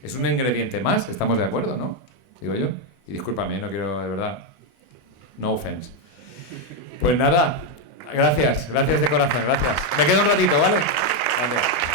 Es un ingrediente más, estamos de acuerdo, ¿no? Digo yo. Y discúlpame, no quiero, de verdad. No offense. Pues nada, gracias de corazón, gracias. Me quedo un ratito, ¿vale? Gracias.